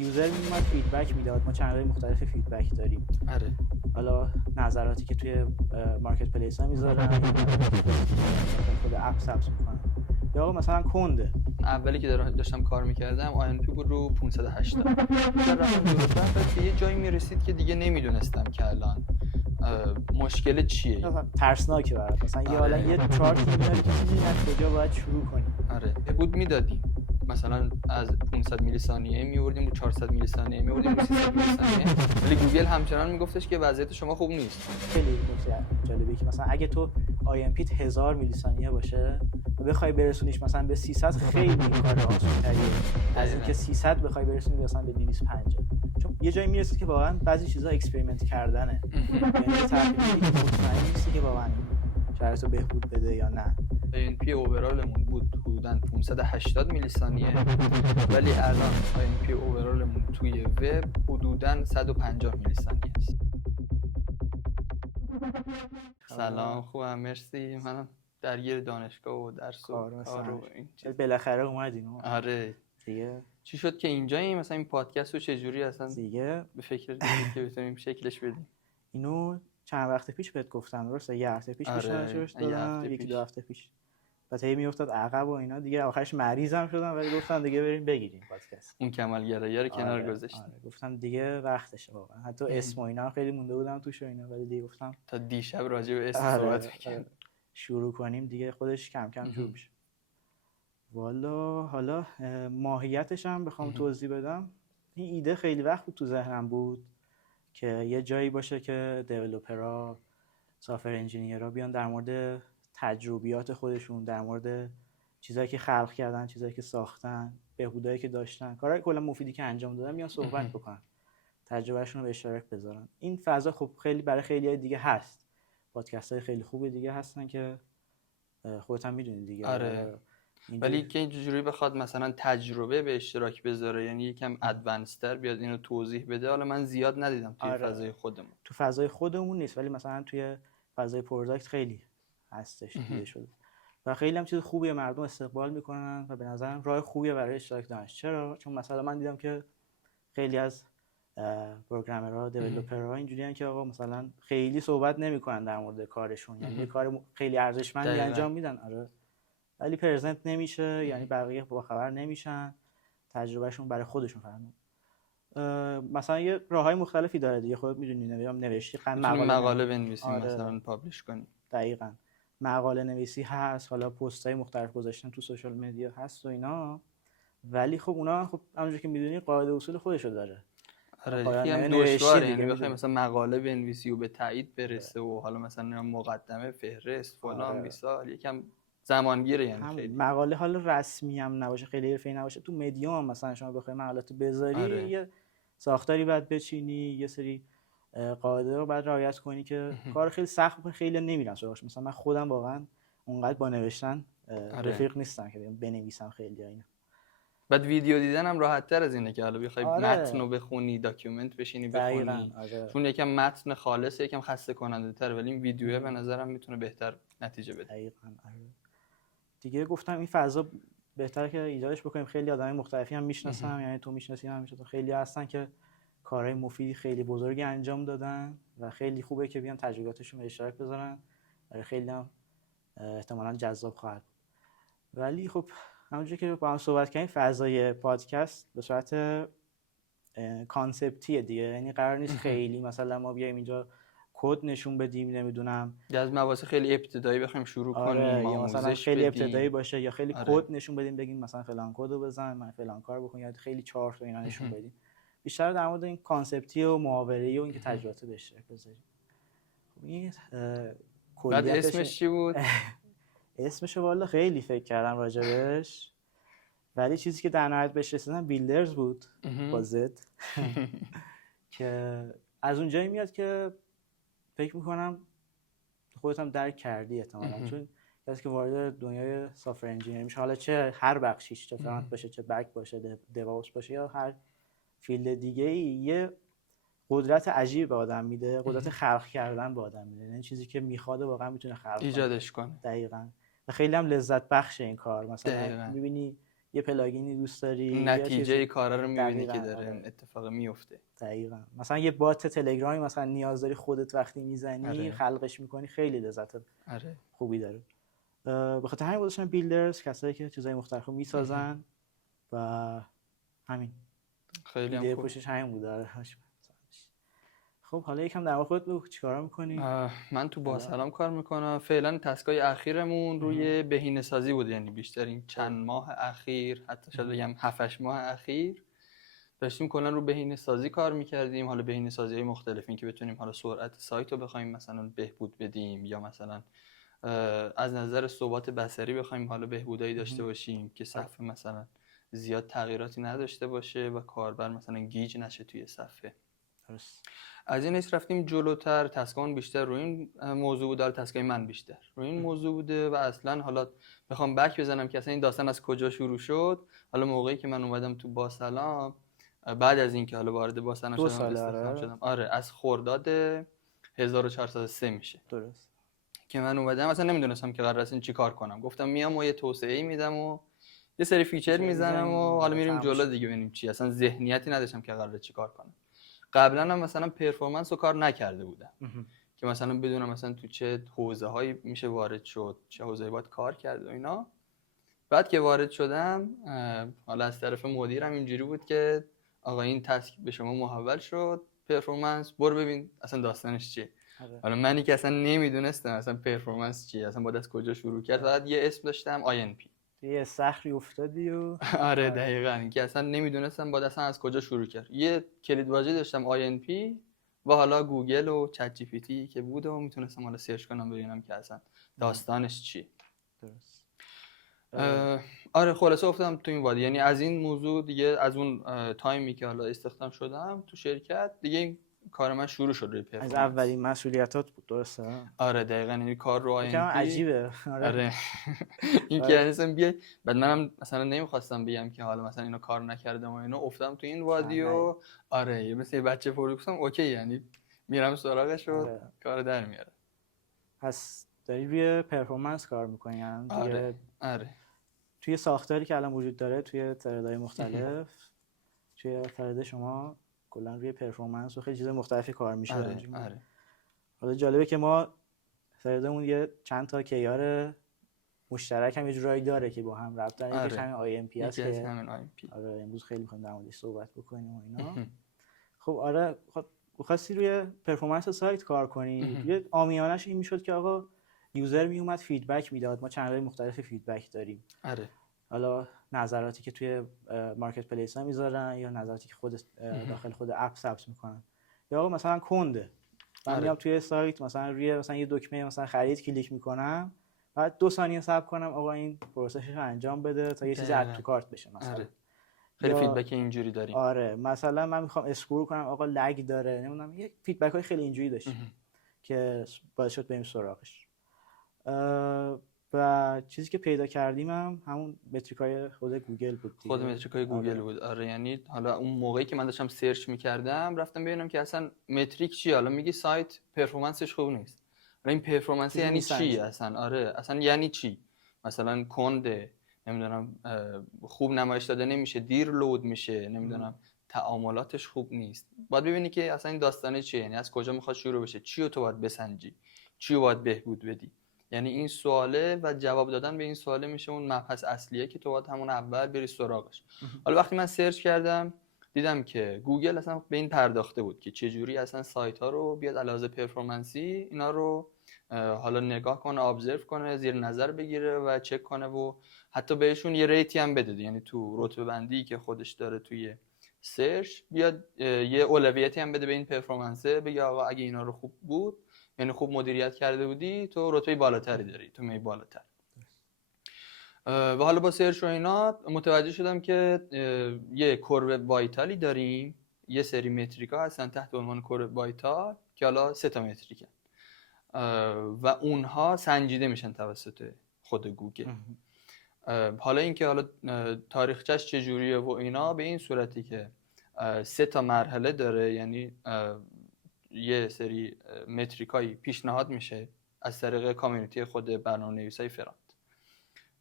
یوزر میومد فیدبک میداد. ما چنل‌های مختلف فیدبک داریم. آره. حالا نظراتی که توی مارکت پلیس ها میذارن خود اپ ثبت میکنن، یا مثلا کنده. اولی که داشتم کار میکردم INP بود رو 580 به یه جایی میرسید که دیگه نمیدونستم که الان مشکل چیه. مثلا ترسناکه برات، مثلا یه حالا یه چارت میاری که چیزی از کجا باید شروع کنی. آره بود میدادیم مثلا از 500 میلی ثانیه میوردیم رو 400 میلی ثانیه میوردیم رو 300 میلی ثانیه، ولی گوگل همچنان میگفتش که وضعیت شما خوب نیست. خیلی نکته جالبی که مثلا اگه تو IMP 1000 میلی ثانیه باشه و بخوای برسونیش مثلا به 300 خیلی کار آسان‌تریه از اینکه 300 بخوای برسونی مثلا به 250، چون یه جایی میرسه که واقعا بعضی چیزا اکسپریمنت کردنه. یعنی تحقیقی که مطمئن نیستی که واقعا شرایطو بهبود بده یا نه. INP اوورالمون بود حدوداً 580 میلی ثانیه، ولی الان INP اوورالمون توی وب حدوداً 150 میلی ثانیه است. سلام، خوبم، مرسی. منم درگیر دانشگاه و درس و کار و این چیز. بالاخره اومدیم. آره دیگه چی شد که اینجاییم؟ مثلا این پادکست رو چجوری اصلا دیگه به فکر دیدید که بتونیم شکلش بدیم؟ اینو چند وقت پیش بهت گفتم، درسته؟ یه هفته پیش پیشنهادش دادم، یکی دو هفته پیش. بعد هی میافتاد عقب و اینا، دیگه آخرش مریضم شدم ولی گفتم دیگه بریم بگیریم پادکست. اون کمالگرایی رو کنار گذاشتیم. آره گفتم دیگه وقتشه واقعا. حتی اسم و اینا خیلی مونده بودم توش و اینا، ولی دیگه گفتم تا دیشب راجع به اسم صحبت می‌کردیم. شروع کنیم دیگه، خودش کم کم جور میشه. والا حالا ماهیتش هم بخوام توضیح بدم، این ایده خیلی وقت بود تو ذهنم بود که یه جایی باشه که دیولپرها، سافر انجینیرها بیان در مورد تجربیات خودشون، در مورد چیزایی که خلق کردن، چیزایی که ساختن، بهبودایی که داشتن، کارهای کلا مفیدی که انجام دادن، میان صحبت بکنن، تجربهشون رو به اشتراک بذارن. این فضا خب خیلی برای خیلی‌های دیگه هست. پادکست‌های خیلی خوبی دیگه هستن که خودت هم میدونید دیگه. آره. ولی که اینجوری بخواد مثلا تجربه به اشتراک بذاره، یعنی یکم ادوانس‌تر بیاد اینو توضیح بده، حالا من زیاد ندیدم توی فضای خودمون. تو فضای خودمون نیست، ولی مثلا توی فضای پروداکت خیلی هستش دیده شده و خیلی هم چیز خوبیه، مردم استقبال میکنن و به نظرم راه خوبیه برای اشتراک داشت. چرا؟ چون مثلا من دیدم که خیلی از پروگرامرها، دیولپرها اینجوریان که آقا مثلا خیلی صحبت نمیکنن در مورد کارشون، یعنی یه کار خیلی ارزشمندی انجام میدن، آره، ولی پرزنت نمیشه، یعنی بقیه با خبر نمیشن، تجربهشون برای خودشون فهمن. مثلا یه راههای مختلفی داره دیگه، خودت میدونی، نوشتی مقاله بنویسیم، مثلا پابلش کنیم. دقیقاً مقاله نویسی هست، حالا پست‌های مختلف گذاشتن تو سوشال مدیا هست و اینا، ولی خب اونا خب همونجوری که میدونی قاعده اصول خودشو داره. آره یکم دشواره، یعنی بخوای مثلا مقاله بنویسی و به تایید برسه و حالا مثلا مقدمه، فهرست، فلان بیسار، یکم زمانگیره. یعنی خیلی مقاله حالا رسمی هم نباشه، خیلی حرفه‌ای نباشه، تو مدیوم هم مثلا شما بخوای مقالات بذاری، یه ساختاری باید بچینی، یه سری قاعده رو باید رعایت کنی که کار خیلی سخت، خیلی نمیرن سراغش. مثلا من خودم واقعا اونقدر با نوشتن رفیق نیستم که بنویسم خیلی اینا. بعد ویدیو دیدن هم راحت تر از اینه که حالا بخوای متن رو بخونی، داکیومنت بشینی بخونی. چون یکم متن خالصه، یکم خسته کننده تر، ولی این ویدیوه به نظرم میتونه بهتر نتیجه بده. دقیقاً. دیگه گفتم این فضا بهتره که ایجادش بکنیم. خیلی آدمای مختلفی هم میشناسم، یعنی تو میشناسی، هم میشناسم، خیلی هستن که کارهای مفیدی خیلی بزرگی انجام دادن و خیلی خوبه که بیان تجربیاتشون به اشتراک بذارن. برای خیلی هم احتمالاً جذاب خواهد. ولی خب همونجوری که با هم صحبت کردیم، فضای پادکست به صورت کانسپتیه دیگه، یعنی قرار نیست خیلی مثلا ما بیایم اینجا کد نشون بدیم، نمیدونم از مباحث خیلی ابتدایی بخوایم شروع کنیم، یا مثلا خیلی ابتدایی باشه یا خیلی کد نشون بدیم، بگیم مثلا فلان کدو بزن، من فلان کار بکن، یا خیلی چارت و اینا نشون بدیم. بیشتر در مورد این کانسپتی و محاوره‌ای و اینکه تجربیات به اشتراک بذاریم. خب این بعد اسمش چی بود؟ اسمشو والا خیلی فکر کردم راجبش، ولی چیزی که در نهایت بهش رسیدم بیلدرز بود با زد که از اونجایی میاد که فکر میکنم خودت هم درک کردی احتمالاً، چون کسی که وارد دنیای سافر انجینیر میشه، حالا چه هر بخشیش، چه فرانت باشه، چه بک باشه، دیوپس باشه، یا هر فیلد دیگه ای، یه قدرت عجیب به آدم میده، قدرت خلق کردن به آدم میده. این چیزی که میخواد واقعا میتونه خلق ایجادش کنه. دقیقاً. و خیلی هم لذت بخشه این کار. مثلا میبینی یه پلاگینی دوست داری، نتیجه کارا رو می‌بینی که داره اتفاق میفته. دقیقاً. مثلا یه بات تلگرامی مثلا نیاز داری خودت وقتی میزنی خلقش میکنی، خیلی لذت خوبی داره. به خاطر همین گذاشتن بیلدرز، کسایی که چیزای مختلف رو میسازن و همین خیلی ایده پشتش همین بوده. خب حالا یکم در مورد خودت بگو چیکارا می‌کنی؟ من تو باسلام کار میکنم. فعلا تسکای اخیرمون روی بهینه‌سازی بود، یعنی بیشتر این چند ماه اخیر، حتی شاید بگم 7-8 ماه اخیر داشتیم کلا رو بهینه‌سازی کار میکردیم. حالا بهینه‌سازی‌های مختلفی که بتونیم حالا سرعت سایت رو بخوایم مثلا بهبود بدیم، یا مثلا از نظر ثبات بصری بخوایم حالا بهبودایی داشته باشیم که صفحه مثلا زیاد تغییراتی نداشته باشه و کاربر مثلا گیج نشه توی صفحه. از این حیث رفتیم جلوتر. تسکمون بیشتر روی این موضوع بوده، تسکای من بیشتر روی این موضوع بوده و اصلا حالا بخوام بک بزنم که اصلا این داستان از کجا شروع شد. حالا موقعی که من اومدم تو باسلام، بعد از اینکه حالا وارد باسلام شدم، آره از خرداد 1403 میشه. درست. که من اومدم اصلا نمیدونستم که قراره این چی کار کنم. گفتم میام و یه توسعه‌ای میدم و یه سری فیچر میزنم و حالا میریم جلو دیگه ببینیم چی. اصلا ذهنیتی نداشتم که قراره چی کار کنم. قبلا هم مثلا پرفورمنس رو کار نکرده بودم که مثلا بدونم مثلا تو چه حوزه‌هایی میشه وارد شد، چه حوزه‌ای باید کار کرد و اینا. بعد که وارد شدم، حالا از طرف مدیرم اینجوری بود که آقا این تسک به شما محول شد، پرفورمنس، برو ببین اصلا داستانش چیه. حالا منی که اصلا نمیدونستم اصلا پرفورمنس چیه، اصلا باید از کجا شروع کرد. فقط یه اسم داشتم INP. یه صخری افتادی و آره دقیقاً، که اصلا نمیدونستم باید اصلا از کجا شروع کرد. یه کلیدواژه داشتم INP و حالا گوگل و چت جی پی تی که بود و میتونستم حالا سرچ کنم ببینم که اصلا داستانش چیه. درست. آره خلاصه افتادم تو این وادی. یعنی از این موضوع دیگه، از اون تایمی که حالا استخدام شدم تو شرکت دیگه، این کار من شروع شد روی پرفورمنس. از اولین مسئولیتات بود. درسته. آره دقیقاً، این کار رو INP عجیبه. آره این که اصلا بیای بعد منم مثلا نمیخواستم بگم که حالا مثلا اینو کار نکردم و اینو، افتادم تو این وادی و آره مثل یه بچه پرودوکسم اوکی، یعنی میرم سراغش و کار در میارم. پس داری روی پرفورمنس کار میکنی یعنی دیگه. آره توی ساختاری که الان وجود داره توی ترایدهای مختلف، توی تراید شما کلا روی پرفورمنس و خیلی چیز مختلفی کار میشه. آره. حالا جالبه که ما ترایدمون یه چند تا کیار مشترک هم یه جورایی داره که با هم ربط داره. یکی همین INP هست که آره امروز خیلی می‌خوایم در موردش صحبت بکنیم و اینا. خب آره، خواستی روی پرفورمنس سایت کار کنی. یه عامیانه‌اش این میشد که آقا یوزر میومد فیدبک میداد. ما چنل‌های مختلف فیدبک داریم. آره. حالا نظراتی که توی مارکت پلیس ها میذارن یا نظراتی که خود داخل خود اپ ثبت میکنن، یا آقا مثلا کنده من میام توی سایت مثلا روی مثلا یه دکمه مثلا خرید کلیک میکنم، بعد 2 ثانیه صبر کنم آقا این پروسسش رو انجام بده تا یه چیزی اد تو کارت بشه مثلا. خیلی فیدبک اینجوری داریم. آره مثلا من میخوام اسکرول کنم آقا لگ داره، نمیدونم، یه فیدبک های خیلی اینجوری داشتیم که باعث شد بریم سراغش. و چیزی که پیدا کردیم هم همون متریکای خود گوگل بود دیگه. خود متریکای گوگل بود. آره یعنی حالا اون موقعی که من داشتم سرچ می‌کردم رفتم ببینم که اصلا متریک چیه. حالا میگی سایت پرفورمنسش خوب نیست، حالا این پرفورمنس یعنی چی اصلا؟ آره اصلا یعنی چی؟ مثلا کنده، نمیدونم خوب نمایش داده نمیشه، دیر لود میشه، نمیدونم تعاملاتش خوب نیست. باید ببینی که اصلا این داستانه چیه، یعنی از کجا میخواد شروع بشه، چی رو تو باید بسنجی، چی رو باید بهبود بدی. یعنی این سواله و جواب دادن به این سواله میشه اون مبحث اصلیه که تو باید همون اول بری سراغش. حالا وقتی من سرچ کردم دیدم که گوگل اصلا به این پرداخته بود که چجوری اصلا سایت ها رو بیاد علاوه پرفورمنسی اینا رو حالا نگاه کنه، ابزرو کنه، زیر نظر بگیره و چک کنه و حتی بهشون یه ریتی هم بده. یعنی تو رتبه بندی که خودش داره توی سرچ بیاد یه اولویتی هم بده به این پرفورمنسه، بگه آقا اگه اینا رو خوب بود، یعنی خوب مدیریت کرده بودی، تو رتبه بالاتری داری، تو می بالاتر. و حالا با سرچ و اینا متوجه شدم که یه کورو وایتالی داریم، یه سری متریکا هستن تحت عنوان کورو وایتال که حالا 3 تا متریکن و اونها سنجیده میشن توسط خود گوگل. حالا اینکه حالا تاریخچه‌اش چجوریه و اینا به این صورتی که 3 تا مرحله داره. یعنی یه سری متریکایی پیشنهاد میشه از طریق کامیونیتی خود برنامه‌نویسای فرانت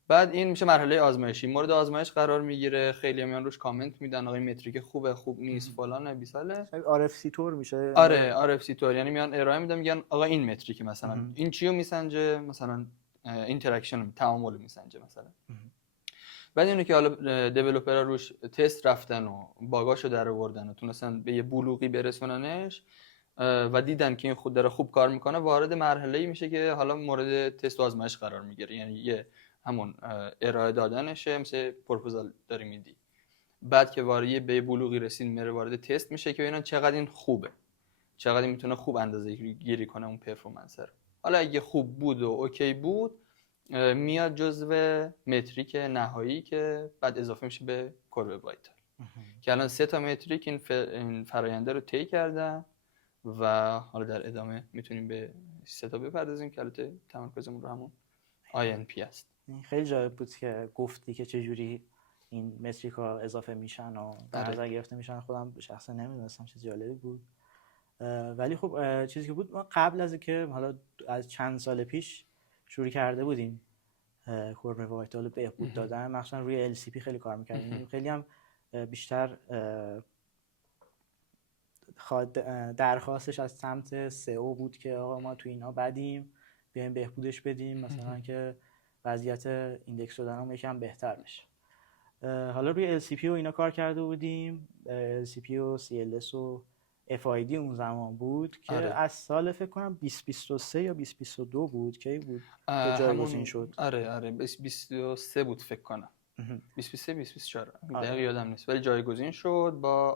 بعد این میشه مرحله آزمایشی، مورد آزمایش قرار میگیره، خیلی میان روش کامنت میدن آقا این متریک خوبه، خوب نیست، فلانه بیساله. RFC تور میشه. آره RFC تور، یعنی میان ارائه میدن میگن آقا این متریک مثلا این چیو میسنجه، مثلا اینتراکشن تعامل میسنجه مثلا. بعد اینو که حالا دیولپرها روش تست رفتن و باگاشو در آوردن و تونستن به یه بلوغی برسوننش و دیدن که این خود داره خوب کار میکنه، وارد مرحله‌ای میشه که حالا مورد تست و آزمایش قرار میگیره. یعنی یه همون ارائه دادنشه، مثل پروپوزال داری میدی. بعد که وارد به بلوغی رسید میره وارد تست میشه که ببینن چقدر این خوبه، چقدر میتونه خوب اندازه گیری کنه اون پرفورمنس رو. حالا اگه خوب بود و اوکی بود میاد جزو متریک نهایی که بعد اضافه میشه به کورو وایتال که الان 3 تا متریک این فراینده رو طی کردن و حالا در ادامه میتونیم به 3 تا بپردازیم که البته تمرکزمون رو همون INP است. خیلی جالب بود که گفتی که چجوری این متریک ها اضافه میشن و در نظر گرفته میشن. خودم شخصا نمیدونستم، چیز جالبی بود. ولی خب چیزی که بود، ما قبل از که حالا از چند سال پیش شروع کرده بودیم کورو وایتال بهبود دادن، مخصوصا روی LCP خیلی کار میکردیم. خیلی هم بیشتر درخواستش از سمت SEO بود که آقا ما تو اینا بدیم، بیایم بهبودش بدیم، مثلا که وضعیت ایندکس شدنمون یکم بهتر بشه. حالا روی LCP و اینا کار کرده بودیم، LCP و CLS و FID اون زمان بود که از سال فکر کنم 2023 یا 2022 بود که بود که جایگزین شد. آره 2023 بود فکر کنم، 2023 2024 دقیق یادم نیست، ولی جایگزین شد با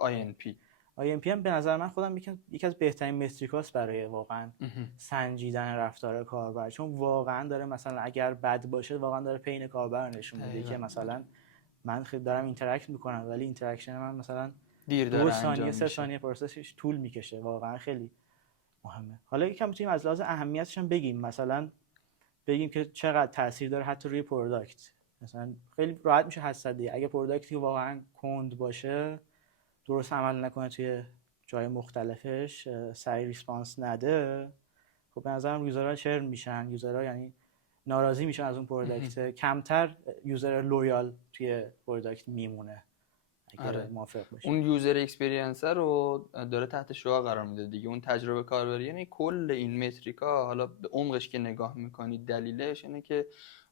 INP هم به نظر من خودم یکی از بهترین متریکاست برای واقعا سنجیدن رفتار کاربر، چون واقعا داره مثلا اگر بد باشه واقعا داره پین کاربر رو نشون میده که مثلا من خیلی دارم اینتراکت میکنم ولی اینتراکشن من مثلا دیر داره 2 ثانیه 3 ثانیه پروسسش طول میکشه. واقعا خیلی مهمه. حالا یکم میتونیم از لحاظ اهمیتش هم بگیم، مثلا بگیم که چقدر تاثیر داره حتی روی پروداکت. مثلا خیلی راحت میشه حدس زد اگه پروداکتی واقعا کند باشه، درست عمل نکنه توی جای مختلفش، سریع ریسپانس نده، خب به نظرم یوزرها چرن میشن، یوزرها یعنی ناراضی میشن از اون پروداکت، کمتر یوزر لویال توی پروداکت میمونه. آره. اون یوزر اکسپریانس رو داره تحت شعاع قرار میده دیگه، اون تجربه کاربری. یعنی کل این متریکا حالا به عمقش که نگاه میکنید دلیلش اینه که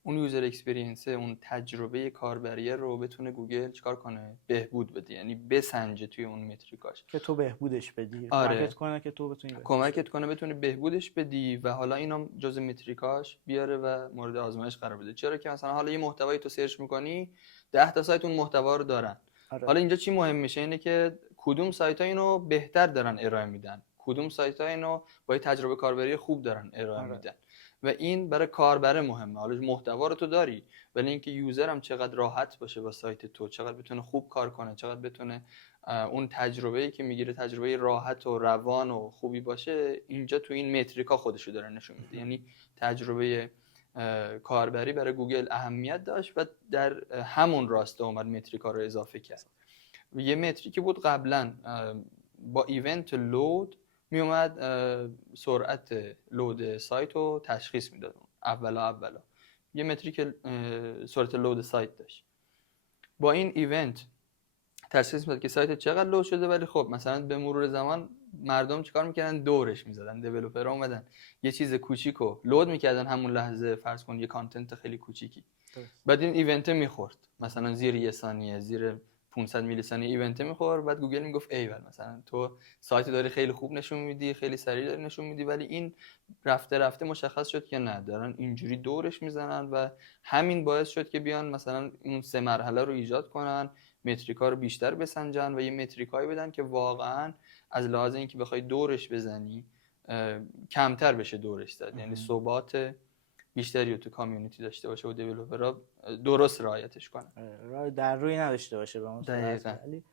اون یوزر اکسپریانس، اون تجربه کاربری رو بتونه گوگل چیکار کنه؟ بهبود بده، یعنی بسنجه توی اون متریکاش که تو بهبودش بدی. کمکت کنه که تو بتونی بتونی بهبودش بدی و حالا اینا جزء متریکاش بیاره و مورد آزمایش قرار بده. چرا که مثلا حالا یه محتوایی تو سرچ میکنی 10 تا سایت اون محتوا رو دارن. حالا اینجا چی مهم میشه اینه که کدوم سایت‌ها اینو بهتر دارن ارائه میدن، کدوم سایت‌ها اینو با تجربه کاربری خوب دارن ارائه میدن و این برای کاربر مهمه. حالا محتوا رو تو داری ولی اینکه یوزر هم چقدر راحت باشه با سایت تو، چقدر بتونه خوب کار کنه، چقدر بتونه اون تجربه‌ای که میگیره تجربه راحت و روان و خوبی باشه، اینجا تو این متریکا خودشو داره نشون میده. یعنی تجربه کاربری برای گوگل اهمیت داشت و در همون راسته اومد متریکا رو اضافه کرد. یه متریکی بود قبلا با ایونت لود می اومد سرعت لود سایت رو تشخیص میداد. اولا یه متریک سرعت لود سایت داشت، با این ایونت تشخیص میداد که سایت چقدر لود شده. ولی خب مثلا به مرور زمان مردم چیکار میکردن؟ دورش میزدن. دیولپرها اومدن یه چیز کوچیکو لود میکردن همون لحظه، فرض کن یه کانتنت خیلی کوچیکی، بعد این ایونت میخورد مثلا زیر 1 ثانیه، زیر 500 میلی ثانیه ایونت میخورد. بعد گوگل میگفت ایول مثلا تو سایت داری خیلی خوب نشون میدی، خیلی سریع داری نشون میدی، ولی این رفته مشخص شد که نه، دارن اینجوری دورش میزنن و همین باعث شد که بیان مثلا اون 3 مرحله رو ایجاد کنن، متریکا رو بیشتر بسنجن و یه متریکایی بدن که واقعا از لحاظ اینکه بخوای دورش بزنی کمتر بشه دورش زد، یعنی ثبات بیشتری رو تو کامیونیتی داشته باشه و دیولپرها درست رعایتش کنن، در روی نداشته باشه به اون دقیقاً. ولی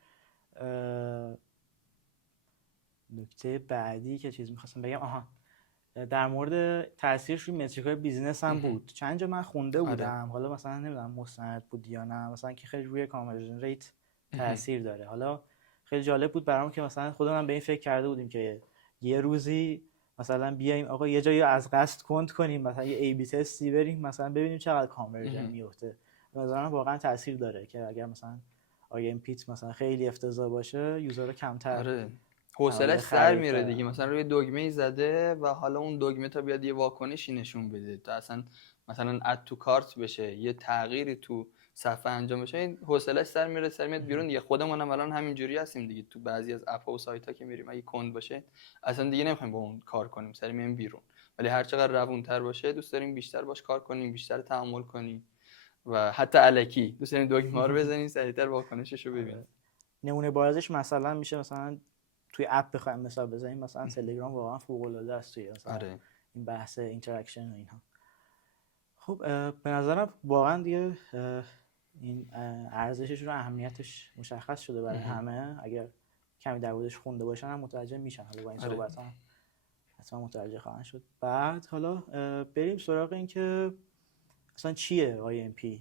نکته بعدی که چیز می‌خواستم بگم در مورد تاثیرش روی متریک‌های بیزینس هم بود. چند جا من خونده بودم، حالا مثلا نمیدونم مستند بود یا نه، مثلا که خیلی روی کانورژن ریت تاثیر داره. حالا خیلی جالب بود برام که مثلا خودمون به این فکر کرده بودیم که یه روزی مثلا بیایم آقا یه جایی از قصد کند کنیم، مثلا یه ای بی تستی بریم مثلا ببینیم چقدر کانورژن میفته. مثلا واقعا تاثیر داره که اگر مثلا آی ام پیت مثلا خیلی افتضاح باشه یوزرها کمتر حوصله‌اش سر میره دیگه. مثلا روی دکمه‌ای زده و حالا اون دکمه تا بیاد یه واکنشی نشون بده تا اصلا مثلا اد تو کارت بشه، یه تغییری تو صفحه انجام بشه، این حوصله‌اش سر میاد بیرون دیگه. خودمونم الان همینجوری هستیم دیگه، تو بعضی از اپ‌ها و سایت‌ها که میریم اگه کند باشه اصلا دیگه نمیخوایم با اون کار کنیم، سری میایم بیرون. ولی هر چقدر روون‌تر باشه دوست داریم بیشتر باش کار کنیم، بیشتر تعامل کنیم و حتی الکی دوست داریم دکمه‌ها رو بزنیم سریعتر واکنشش رو ببینیم. نمونه بارزش مثلا میشه مثلا توی اپ بخوایم مثال بزنیم، مثلا تلگرام واقعا فوق‌العاده است توی مثلا این بحث اینتراکشن و اینها. خب به نظرم واقعا دیگه این ارزشش رو اهمیتش مشخص شده برای همه. اگر کمی در موردش خونده باشن هم متوجه میشن، حالا با این صحبت هم حتما متوجه خواهند شد. بعد حالا بریم سراغ این که اصلا چیه IMP،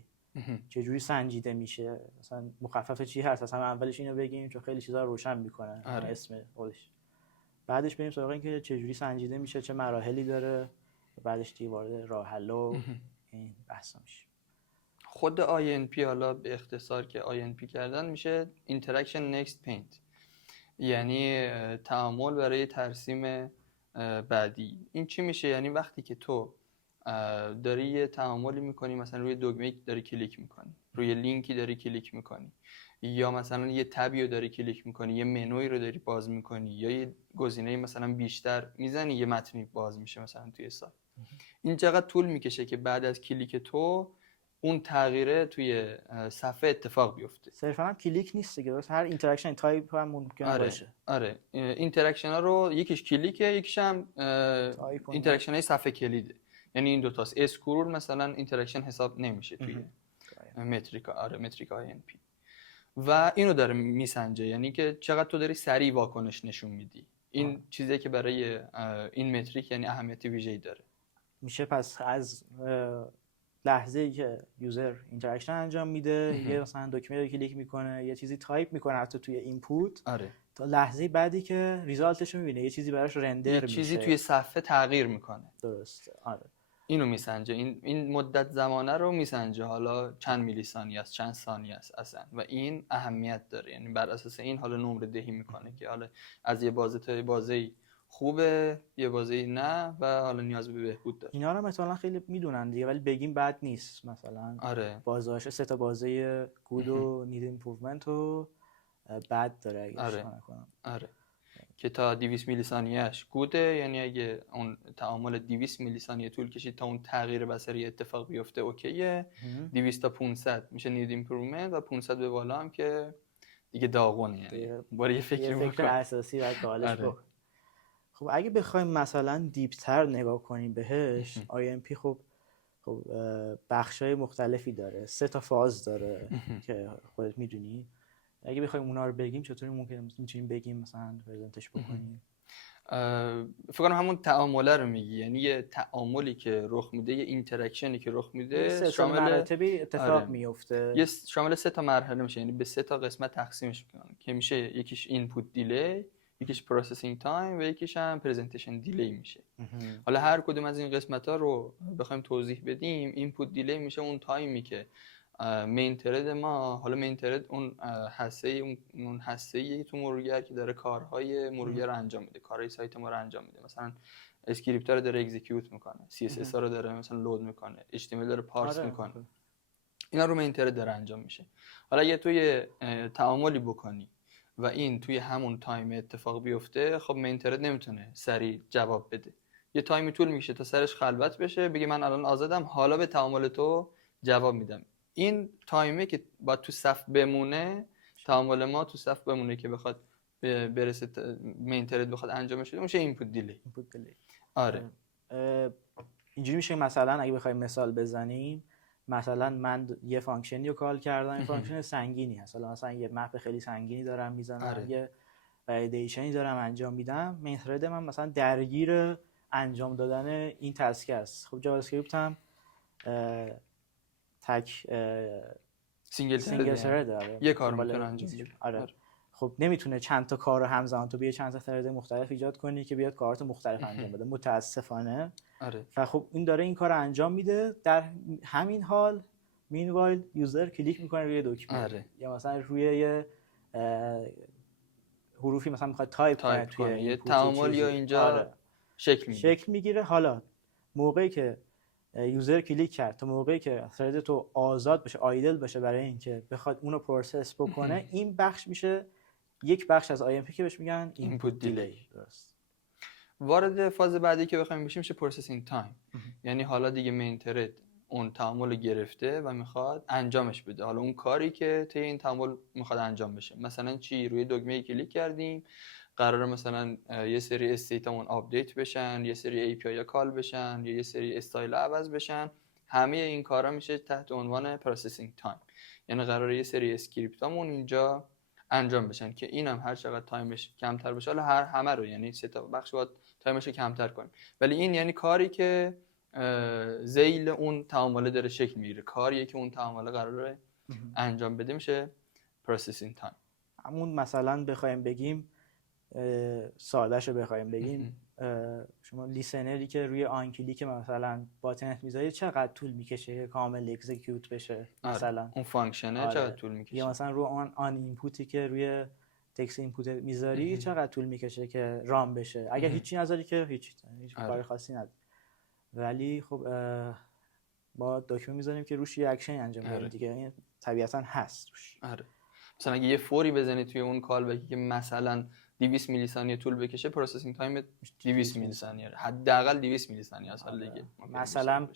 چجوری سنجیده میشه، مثلا مخفف چی هست. اصلا اولش اینو بگیم چون خیلی چیزا روشن میکنه اسم خودش. بعدش بریم سراغ این که چجوری سنجیده میشه، چه مراحلی داره، بعدش دیگه وارد راه حل و این بحثا میشه. خود INP حالا به اختصار که INP کردن میشه Interaction Next Paint، یعنی تعامل برای ترسیم بعدی. این چی میشه؟ یعنی وقتی که تو داری یه تعاملی میکنی، مثلا روی دکمه داری کلیک میکنی، روی لینکی داری کلیک میکنی، یا مثلا یه تبی رو داری کلیک میکنی، یه منوی رو داری باز میکنی، یا یه گزینه مثلا بیشتر میزنی یه متنی باز میشه مثلا توی سایت، این چقدر طول میکشه که بعد از کلیک تو اون تغییره توی صفحه اتفاق بیفته. صرفا هم کلیک نیست دیگه، درست هر اینتراکشن تایپ هم ممکنه باشه. آره اینتراکشن ها رو یکیش کلیکه، یکیش هم اینتراکشن های صفحه کلیده. یعنی این دو تاست. اسکرول مثلا اینتراکشن حساب نمیشه توی متریکا. متریکا INP و اینو داره میسنجه، یعنی که چقدر تو داری سریع واکنش نشون میدی. این چیزی که برای این متریک یعنی اهمیت ویژه‌ای داره. میشه پس از لحظه‌ای که یوزر اینتراکشن انجام میده، یه مثلا دکمه رو کلیک میکنه، یه چیزی تایپ میکنه حتی توی اینپوت، تا لحظه بعدی که ریزالتش رو میبینه، یه چیزی براش رندر میشه، یه چیزی توی صفحه تغییر میکنه. درسته. اینو میسنجه، این مدت زمانه رو میسنجه، حالا چند میلی ثانیه است، چند ثانیه است اصلا، و این اهمیت داره. یعنی بر اساس این حالا نمره دهی میکنه که حالا از یه بازه تا یه بازه خوبه، یه بازه نه، و حالا نیاز به بهبود داره. اینا رو مثلا خیلی میدونن دیگه، ولی بگیم بد نیست. مثلا بازه‌هاش 3 تا بازه گود و نید ایمپروومنت و بد داره اگه اشتباه نکنم. که تا 200 میلی ثانیه‌اش گوده، یعنی اگه اون تعامل 200 میلی ثانیه طول کشید تا اون تغییر بصری اتفاق بیفته اوکیه. 200 تا 500 میشه نید ایمپروومنت و 500 به بالا هم که دیگه داغونه. یعنی برای یه فکر اساسی باید بالش بکنیم. خب اگه بخوایم مثلا دیپتر نگاه کنیم بهش، IMP خب بخشای مختلفی داره، 3 تا فاز داره که خودت میدونی. اگه بخوایم اونا رو بگیم چطوری ممکنه میتونیم بگیم مثلا پرزنتش بکنیم؟ فکر کنم همون تعامله رو میگی، یعنی یه تعاملی که رخ میده، یه اینتراکشنی که رخ میده، شامل مراتبی اتفاق میفته. یه شامل 3 تا مرحله میشه، یعنی به 3 تا قسمت تقسیمش میکنن که میشه یکیش اینپوت دیلی، یکیش پروسسینگ تایم و یکیش هم پرزنتیشن دیلی میشه. حالا هر کدوم از این قسمت‌ها رو بخوایم توضیح بدیم، اینپوت دیلی میشه اون تایمی که مین ترد ما، حالا مین ترد اون هسته تو مرورگر که داره کارهای مرورگر رو انجام میده، کارهای سایت ما رو انجام میده، مثلا اسکریپت رو داره اکزیکیوت میکنه، CSS رو داره مثلا لود میکنه، HTML داره پارس میکنه، اینا رو مین ترد داره انجام میشه. حالا اگه توی تعاملی بکنی و این توی همون تایم اتفاق بیفته، خب مین ترد نمیتونه سریع جواب بده، یه تایمی طول میشه تا سرش خلوت بشه، بگه من الان آزادم، حالا به تعامل تو جواب میدم. این تایمه که باید تو صف بمونه، تعامل ما تو صف بمونه که بخواد برسه مین ترد بخواد انجامش بده، میشه اینپوت دیلی. آره. اینجوری میشه مثلا اگه بخوایم مثال بزنیم، مثلا من یه فانکشنی رو کال کردم، این فانکشن سنگینی هست، مثلا یه مپ خیلی سنگینی دارم میزنم، یه ولیدیشنی دارم انجام میدم، مین ترد من مثلا درگیر انجام دادن این تسک است. خب جاوا اسکریپت هم تک سینگل ترد داره، یه کارو میتونه انجام بده. خب نمیتونه چند تا کار رو همزمان تو بیا چند تا ثرد مختلف ایجاد کنی که بیاد کارات مختلف انجام بده متاسفانه. آره. و خب این داره این کار رو انجام میده، در همین حال مینوایل یوزر کلیک میکنه روی دکمه یا مثلا روی یه حروفی مثلا میخواد تایپ کنه توی یه تعامل یا اینجا شکل میگیره. حالا موقعی که یوزر کلیک کرد تا موقعی که ثرد تو آزاد بشه، آیدل بشه برای اینکه بخواد اونو پروسس بکنه، این بخش میشه یک بخش از IMP که بهش میگن اینپوت دیلی. درست. وارد فاز بعدی که بخوایم بشیم میشه پروسسینگ تایم. یعنی حالا دیگه مین ترید اون تعامل گرفته و میخواد انجامش بده. حالا اون کاری که طی این تعامل میخواد انجام بشه، مثلا چی؟ روی دکمه کلیک کردیم، قراره مثلا یه سری استیتمون آپدیت بشن، یه سری API یا کال بشن، یا یه سری استایل عوض بشن. همه این کارا میشه تحت عنوان پروسسینگ تایم. یعنی قراره یه سری اسکریپتامون اینجا انجام بشن که اینم هر چقدر تایمش کمتر بشه، حالا همه رو، یعنی سه تا بخش باید تایمش رو کمتر کنیم، ولی این یعنی کاری که ذیل اون تعامله داره شکل میگیره، کاریه که اون تعامله قراره انجام بده، میشه پروسسینگ تایم. همون مثلا بخوایم بگیم سادهشو بخوایم بگیم، شما لیسنری که روی آن کلیک مثلا باتنت میذاری چقدر طول میکشه کامل اکزیکیوت بشه مثلا اون فانکشنه چقدر طول میکشه، یا مثلا رو آن اینپوتی که روی تکست اینپوت میذاری چقدر طول میکشه که رام بشه. اگر هیچی نذاری که هیچ کاری خاصی نداره، ولی خب با دکمه میذاریم که روش یه اکشن انجام بدیم دیگه، این طبیعتا هست روش. مثلا اگه یه فوری بزنی توی اون کال بکی که مثلا 200 میلی ثانیه طول بکشه، پروسسینگ تایم 200 میلی ثانیه، حداقل 200 میلی ثانیه اصلا دیگه. مثلا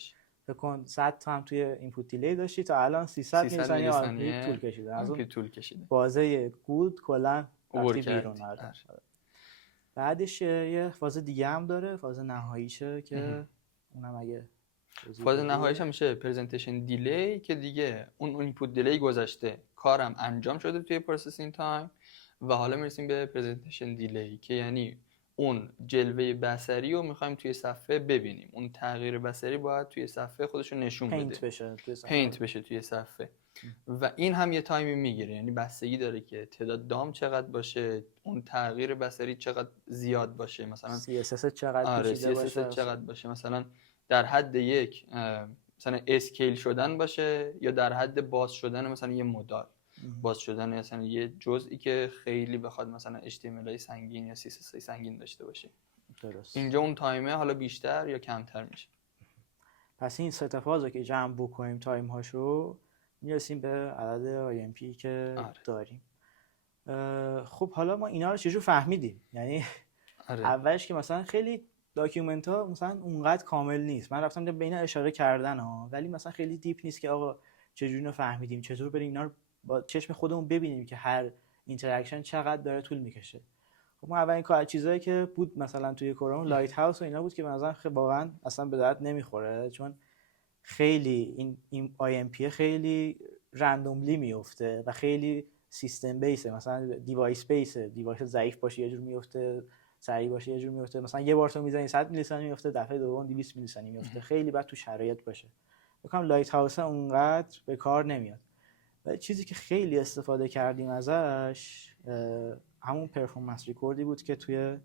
بکن 100 تا هم توی اینپوت دیلی داشتی تا الان 300 میلی ثانیه طول کشیده، از اون بازه گود کلا رفتی بیرون. بعدش یه فاز دیگه هم داره، فاز نهاییشه که اونم اگه فاز نهاییش هم میشه پرزنتیشن دیلی، که دیگه اون اینپوت دیلی گذشته، کارم انجام شده توی پروسسینگ تایم و حالا میرسیم به پرزنتیشن دیلی که یعنی اون جلوه بصری رو میخوایم توی صفحه ببینیم، اون تغییر بصری باید توی صفحه خودش رو نشون بده، پینت بشه توی صفحه و این هم یه تایمی میگیره، یعنی بستگی داره که تعداد دام چقدر باشه، اون تغییر بصری چقدر زیاد باشه، مثلا CSS چقدر پیچیده باشه، چقدر باشه، مثلا در حد یک مثلا اسکیل شدن باشه یا در حد باز شدن مثلا یه مدار، باز شدن مثلا یه جزئی که خیلی بخواد مثلا HTML سنگین یا CSS سنگین داشته باشه. درست. اینجا اون تایمه حالا بیشتر یا کمتر میشه. پس این سه تا فازو که جمع بکنیم تایم هاشو میرسیم به عدد IMP که داریم. خب حالا ما اینا رو چجور فهمیدیم؟ یعنی اولش که مثلا خیلی داکیومنت ها مثلا اونقدر کامل نیست، من رفتم به اینا اشاره کردن ها، ولی مثلا خیلی دیپ نیست که آقا چجوری اینو فهمیدیم، چطور بریم اینا رو با چشم خودمون ببینیم که هر اینتراکشن چقدر داره طول میکشه. خب ما اولین کار چیزایی که بود مثلا توی کروم لایت هاوس و اینا بود که به نظرم واقعا اصلا به درد نمیخوره، چون خیلی این IMP خیلی رندوملی میفته و خیلی سیستم بیسه، مثلا دیوایس بیسه، دیوایس ضعیف باشه یه جور میفته، سریع باشه یه جور میفته، مثلا یه بار تو میزنی 100 میلی ثانیه میفته، دفعه دوم 200 میلی ثانیه میفته، خیلی بعد تو شرایط باشه. بکنم لایت هاوس اونقدر به کار نمیاد. و چیزی که خیلی استفاده کردیم ازش همون پرفورمنس ریکوردی بود که توی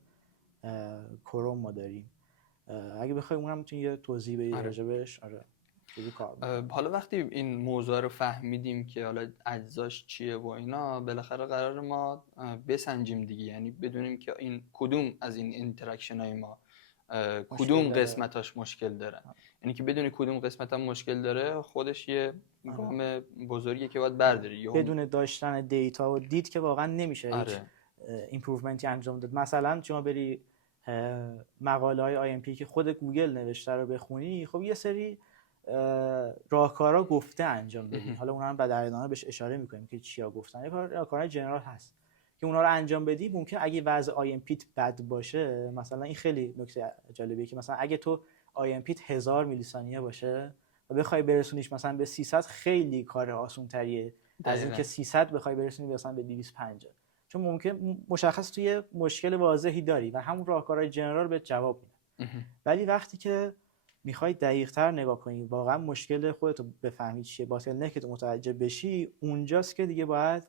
کروم ما داریم. اگه بخوای اونم میتونی یه توضیح بدی راجبش؟ حالا وقتی این موضوع رو فهمیدیم که حالا اجزاش چیه و اینا، بالاخره قرار ما بسنجیم دیگه، یعنی بدونیم که این کدوم از این اینتراکشن های ما کدوم قسمتاش مشکل داره. یعنی که بدونی کدوم قسمت هم مشکل داره خودش یه گام بزرگیه که باید برداری. بدون داشتن دیتا و دید که واقعا نمیشه هیچ ایمپروومنتی انجام داد. مثلا شما بری مقاله های IMP که خود گوگل نوشته رو بخونی، خب یه سری راهکارا گفته انجام بدی، حالا اونا هم بعد در ادامه بهش اشاره میکنیم که چیا گفتن. یه راهکارهای جنرال هست که اونا رو انجام بدی، ممکن اگه وضع IMP بد باشه، مثلا این خیلی نکته جالبیه که مثلا اگه تو IMP 1000 میلی ثانیه باشه و بخوای برسونیش مثلا به 300، خیلی کار آسان تریه از اینکه 300 بخوای برسونی مثلا به 250، چون ممکن مشخص توی مشکل واضحی داری و همون راهکارهای جنرال به جواب میده. ولی وقتی که میخوای دقیق‌تر نگاه کنی، واقعا مشکل خودت رو بفهمی چیه، باتل نکت متوجه بشی، اونجاست که دیگه باید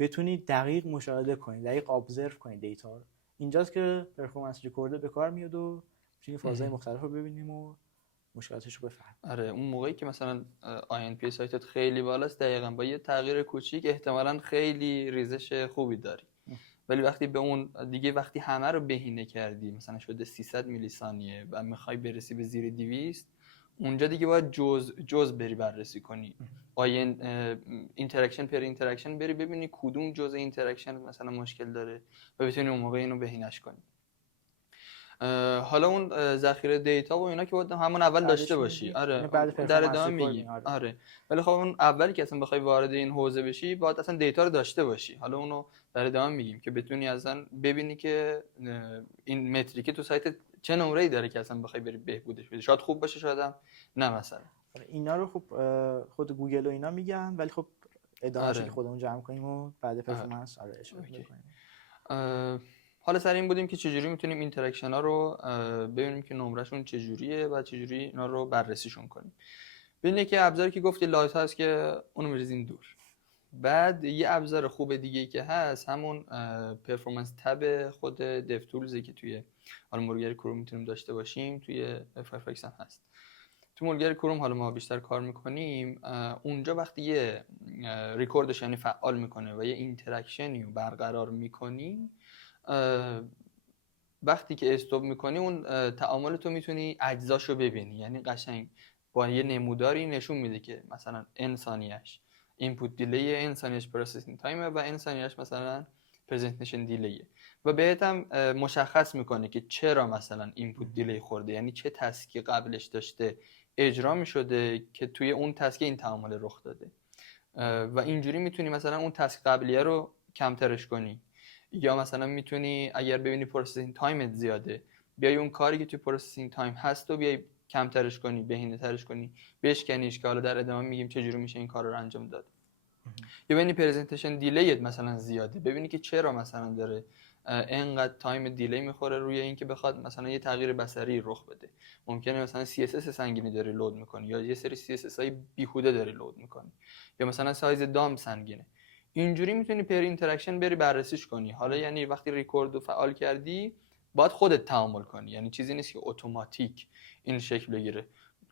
بتونی دقیق مشاهده کنی، دقیق ابزرو کنی دیتا رو. اینجاست که پرفورمنس ریکوردر به کار میاد و میتونی فازهای مختلف رو ببینیم و مشکلاتش رو بفهمیم. آره اون موقعی که مثلا INP سایتت خیلی بالاست، دقیقاً با یه تغییر کوچیک احتمالاً خیلی ریزش خوبی داری. ولی وقتی به اون دیگه، وقتی همه رو بهینه کردی، مثلا شده 300 میلی ثانیه و میخوای برسی به زیر 200، اونجا دیگه باید جز بری بررسی کنی. اینتراکشن پر اینتراکشن بری ببینی کدوم جزء اینتراکشن مثلا مشکل داره و بتونی اون موقع اینو بهینه‌اش کنی. حالا اون ذخیره دیتا و اینا که باید همون اول داشته باشی. آره در ادامه میگی. آره ولی خب اون اولی که اصلا بخوای وارد این حوزه بشی باید اصلا دیتا رو داشته باشی. حالا اونو در ادامه میگیم که بتونی اصلا ببینی که این متریک تو سایت چه نمره‌ای داره که اصلا بخوای بری بهبودش بدی. شاید خوب باشه شاید هم نه مثلا. اینا رو خب خود گوگل و اینا میگن، ولی خب ادامه‌اش که خودمون جمع کنیم و بعد پرفورمنس اشاره کنیم. حالا سر این بودیم که چجوری میتونیم اینتراکشن ها رو ببینیم که نمرهشون چجوریه و چجوری اینا رو بررسیشون کنیم. ببینید که ابزاری که گفتی لایت هست که اونو میریزین دور. بعد یه ابزار خوب دیگه که هست همون پرفورمنس تب خود دیو تولزی که توی حالا مرورگر کروم میتونیم داشته باشیم، توی فایرفاکس هم هست. تو مرورگر کروم حالا ما بیشتر کار میکنیم، اونجا وقتی یه ریکوردش یعنی فعال میکنه و یه اینتراکشنی رو برقرار میکنیم، وقتی که استوب میکنی اون تعامل تو میتونی اجزاشو ببینی. یعنی قشنگ با یه نموداری نشون میده که مثلا n ثانیه‌اش اینپوت دیلی، n ثانیه‌اش پروسسینگ تایم و n ثانیه‌اش مثلا پرزنتیشن دیلی و بهت هم مشخص میکنه که چرا مثلا اینپوت دیلی خورده، یعنی چه تسکی قبلش داشته اجرا میشده که توی اون تسک این تعامل رخ داده و اینجوری میتونی مثلا اون تسک قبلیه رو کمترش کنی. یا مثلا میتونی اگر ببینی پروسسینگ تایمت زیاده، بیای اون کاری که توی پروسسینگ تایم هست و بیای کمترش کنی، بهینه ترش کنی، بشکنیش که حالا در ادامه میگیم چجوری میشه این کار رو انجام داد. یا ببینی پرزنتیشن دیلیت مثلا زیاده، ببینی که چرا مثلا داره اینقدر تایم دیلی میخوره روی اینکه بخواد مثلا یه تغییر بصری رخ بده. ممکنه مثلا CSS سنگینی داری لود میکنی یا یه سری CSS های بیهوده داری لود میکنی یا مثلا سایز دام سنگینه. اینجوری میتونی پر اینتراکشن بری بررسیش کنی. حالا یعنی وقتی ریکورد رو فعال کردی باید خودت تعامل کنی، یعنی چیزی نیست که اتوماتیک این شکل بگیره.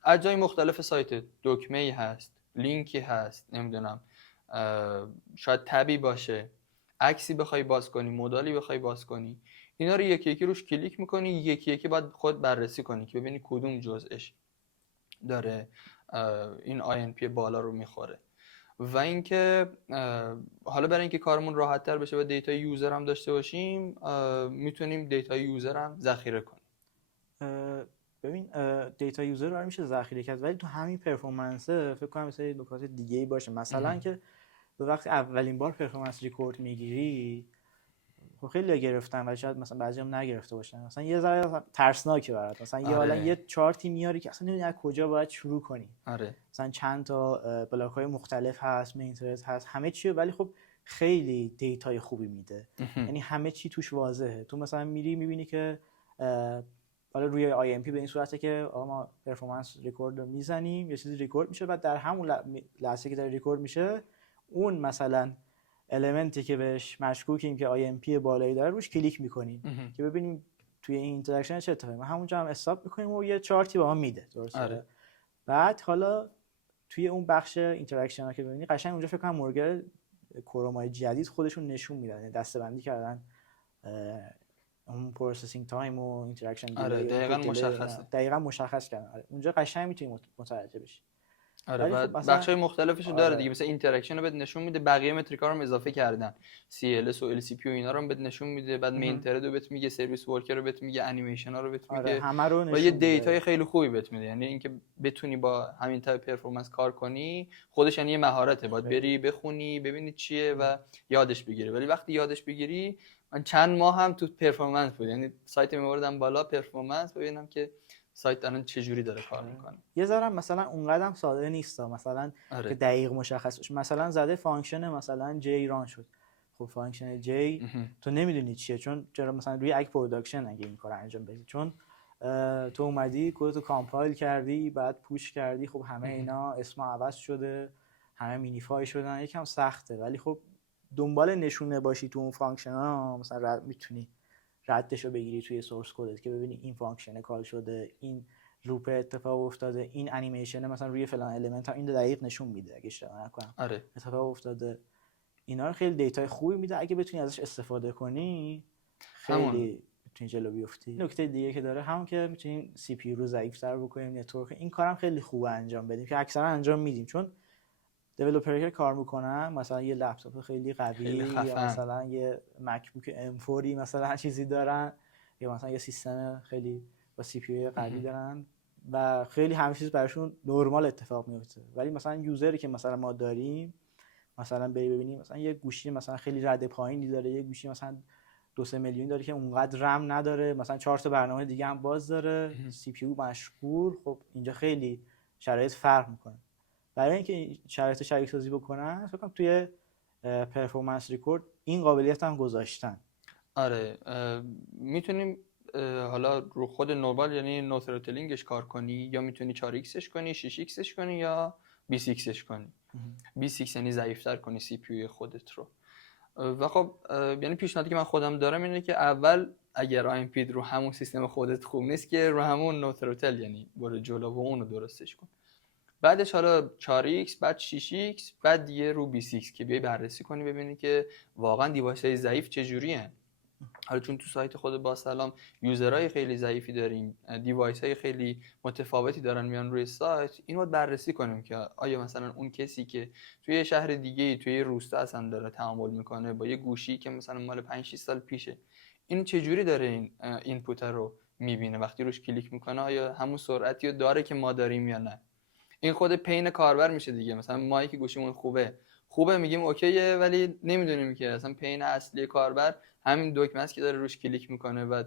اجزای مختلف سایت دکمه‌ای هست، لینکی هست، نمیدونم شاید تبی باشه، عکسی بخوای باز کنی، مودالی بخوای باز کنی، اینا رو یکی یکی روش کلیک میکنی، یکی یکی باید خود بررسی کنی که ببینی کدوم جزءش داره این INP بالا رو میخوره. و اینکه حالا برای اینکه کارمون راحت تر بشه و دیتای یوزر هم داشته باشیم، میتونیم دیتای یوزر هم ذخیره کنیم. ببین دیتا یوزر رو میشه ذخیره کرد، ولی تو همین پرفورمنس فکر کنم مثلا نکات دیگه‌ای باشه. مثلا که تو وقتی اولین بار پرفورمنس ریکورد میگیری، خب خیلی گرفتن ولی شاید مثلا بعضیام نگرفته باشن، مثلا یه ذره ترسناکه برات. مثلا یه حالا یه چارتی میاری که اصلا نمیدونی از کجا باید شروع کنی. مثلا چند تا بلاک‌های مختلف هست، مین ترید هست، همه چی، ولی خب خیلی دیتای خوبی میده. یعنی همه چی توش واضحه. تو مثلا میری میبینی که حالا روی INP به این صورته که آقا ما پرفورمنس ریکورد رو میزنیم، یه چیزی ریکورد میشه، بعد در همون لحظه که داره ریکورد میشه اون مثلا المنتی که بهش مشکوکیم که INP بالایی داره روش کلیک میکنیم که ببینیم توی این اینتراکشن چه اتفاقی میفته. همونجا هم استاپ میکنیم و یه چارتی به ما میده. درسته؟ بعد حالا توی اون بخش اینتراکشن ها که ببینی قشنگ اونجا فکر کنم مرورگر کرومای جدید خودشون نشون میدن، دسته‌بندی کردن اون پروسسینگ تایم و اینتراکشن دیلی دقیقاً مشخص کردن. اونجا قشنگ میتونی متوجه بشی. و بخشای مختلفشو داره دیگه، مثلا اینتراکشن رو بهت نشون میده، بقیه متریکا رو اضافه کردن، CLS و LCP و اینا رو بهت نشون میده، بعد مین ترید رو بهت میگه، سرویس ورکر رو بهت میگه، انیمیشن ها رو بهت میگه، همه رو نشون و یه دیتای خیلی خوبی بهت میده. یعنی اینکه بتونی با همین تایپ پرفورمنس کار کنی خودش یعنی یه مهارته، باید بری بخونی ببینی چیه و یادش بگیری. ولی وقتی یادش بگیری، من چند ماه هم تو پرفورمنس بود، یعنی سایت میوردم بالا پرفورمنس ببینم که سایت الان چه جوری داره کار میکنه. یه ذره مثلا اونقدرم ساده نیست مثلا که دقیق مشخص بشه. مثلا زده فانکشن مثلا جی ران شد، خب فانکشن جی تو نمیدونی چیه، چرا مثلا روی اک پروداکشن اگه این کارو انجام بدی، چون تو اومدی کدتو کامپایل کردی بعد پوش کردی، خب همه اینا اسم عوض شده، همه مینیفای شدن، یکم سخته. ولی خب دنبال نشونه باشی تو اون فانکشن ها، مثلا میتونی ردش رو بگیری توی سورس کدت که ببینی این فانکشن کال شده، این لوپ اتفاق افتاده، این انیمیشن مثلا روی فلان المنت ها این دقیق نشون میده اگه اشتباه نکنم اتفاق افتاده. اینا رو خیلی دیتای خوبی میده، اگه بتونی ازش استفاده کنی خیلی میتونی جلو بیفتی. نکته دیگه که داره همون که میتونیم سی پی یو رو ضعیف‌تر بکنیم، نتورک. این کارم خیلی خوبه انجام بدیم که اکثرا انجام میدیم، چون دیولپرها که کار میکنن مثلا یه لپتاپ خیلی قوی یا مثلا یه مکبوک M4 مثلا چیزی دارن، یا مثلا یه سیستم خیلی با سی پی یو قوی دارن و خیلی همه چیز براشون نرمال اتفاق میفته. ولی مثلا یوزری که مثلا ما داریم، مثلا ببینیم مثلا یه گوشی مثلا خیلی رده پایینی داره، یه گوشی مثلا 2-3 میلیون داره که اونقدر رم نداره، مثلا 4 تا برنامه دیگه هم باز داره، سی پی یو مشغول، خب اینجا خیلی شرایط فرق میکنه. برای اینکه شرایط شریک سازی بکنن فکر کنم توی پرفورمنس ریکورد این قابلیت هم گذاشتن. آره میتونیم حالا رو خود نورمال یعنی نو تروتلینگش کار کنی، یا میتونی 4x کنی، 6x کنی، یا 20x کنی. 20x یعنی ضعیف‌تر کنی سی پی یو خودت رو. و خب یعنی پیشنهادی که من خودم دارم اینه که اول اگر آیم پی رو همون سیستم خودت خوب نیست که رو همون نو تروتل یعنی برو جلو و اون رو درستش کن. بعدش حالا 4x، بعد 6x، بعد دیگه رو 20x که بیای بررسی کنی ببینی که واقعا دیوایس‌های ضعیف چجوریه. حالا چون تو سایت خود با سلام یوزرهای خیلی ضعیفی داریم، دیوایس‌های خیلی متفاوتی دارن میان روی سایت، اینو بررسی کنیم که آیا مثلا اون کسی که توی شهر دیگه توی روستا اصلا داره تعامل میکنه با یه گوشی که مثلا مال 5-6 سال پیشه، این چجوری داره این اینپوت رو میبینه، وقتی روش کلیک میکنه آیا همون سرعتی رو داره که ما داریم یا نه. این خود پین کاربر میشه دیگه. مثلا ما که گوشیمون خوبه میگیم اوکیه، ولی نمیدونیم که اصلا پین اصلی کاربر همین دکمه است که داره روش کلیک میکنه و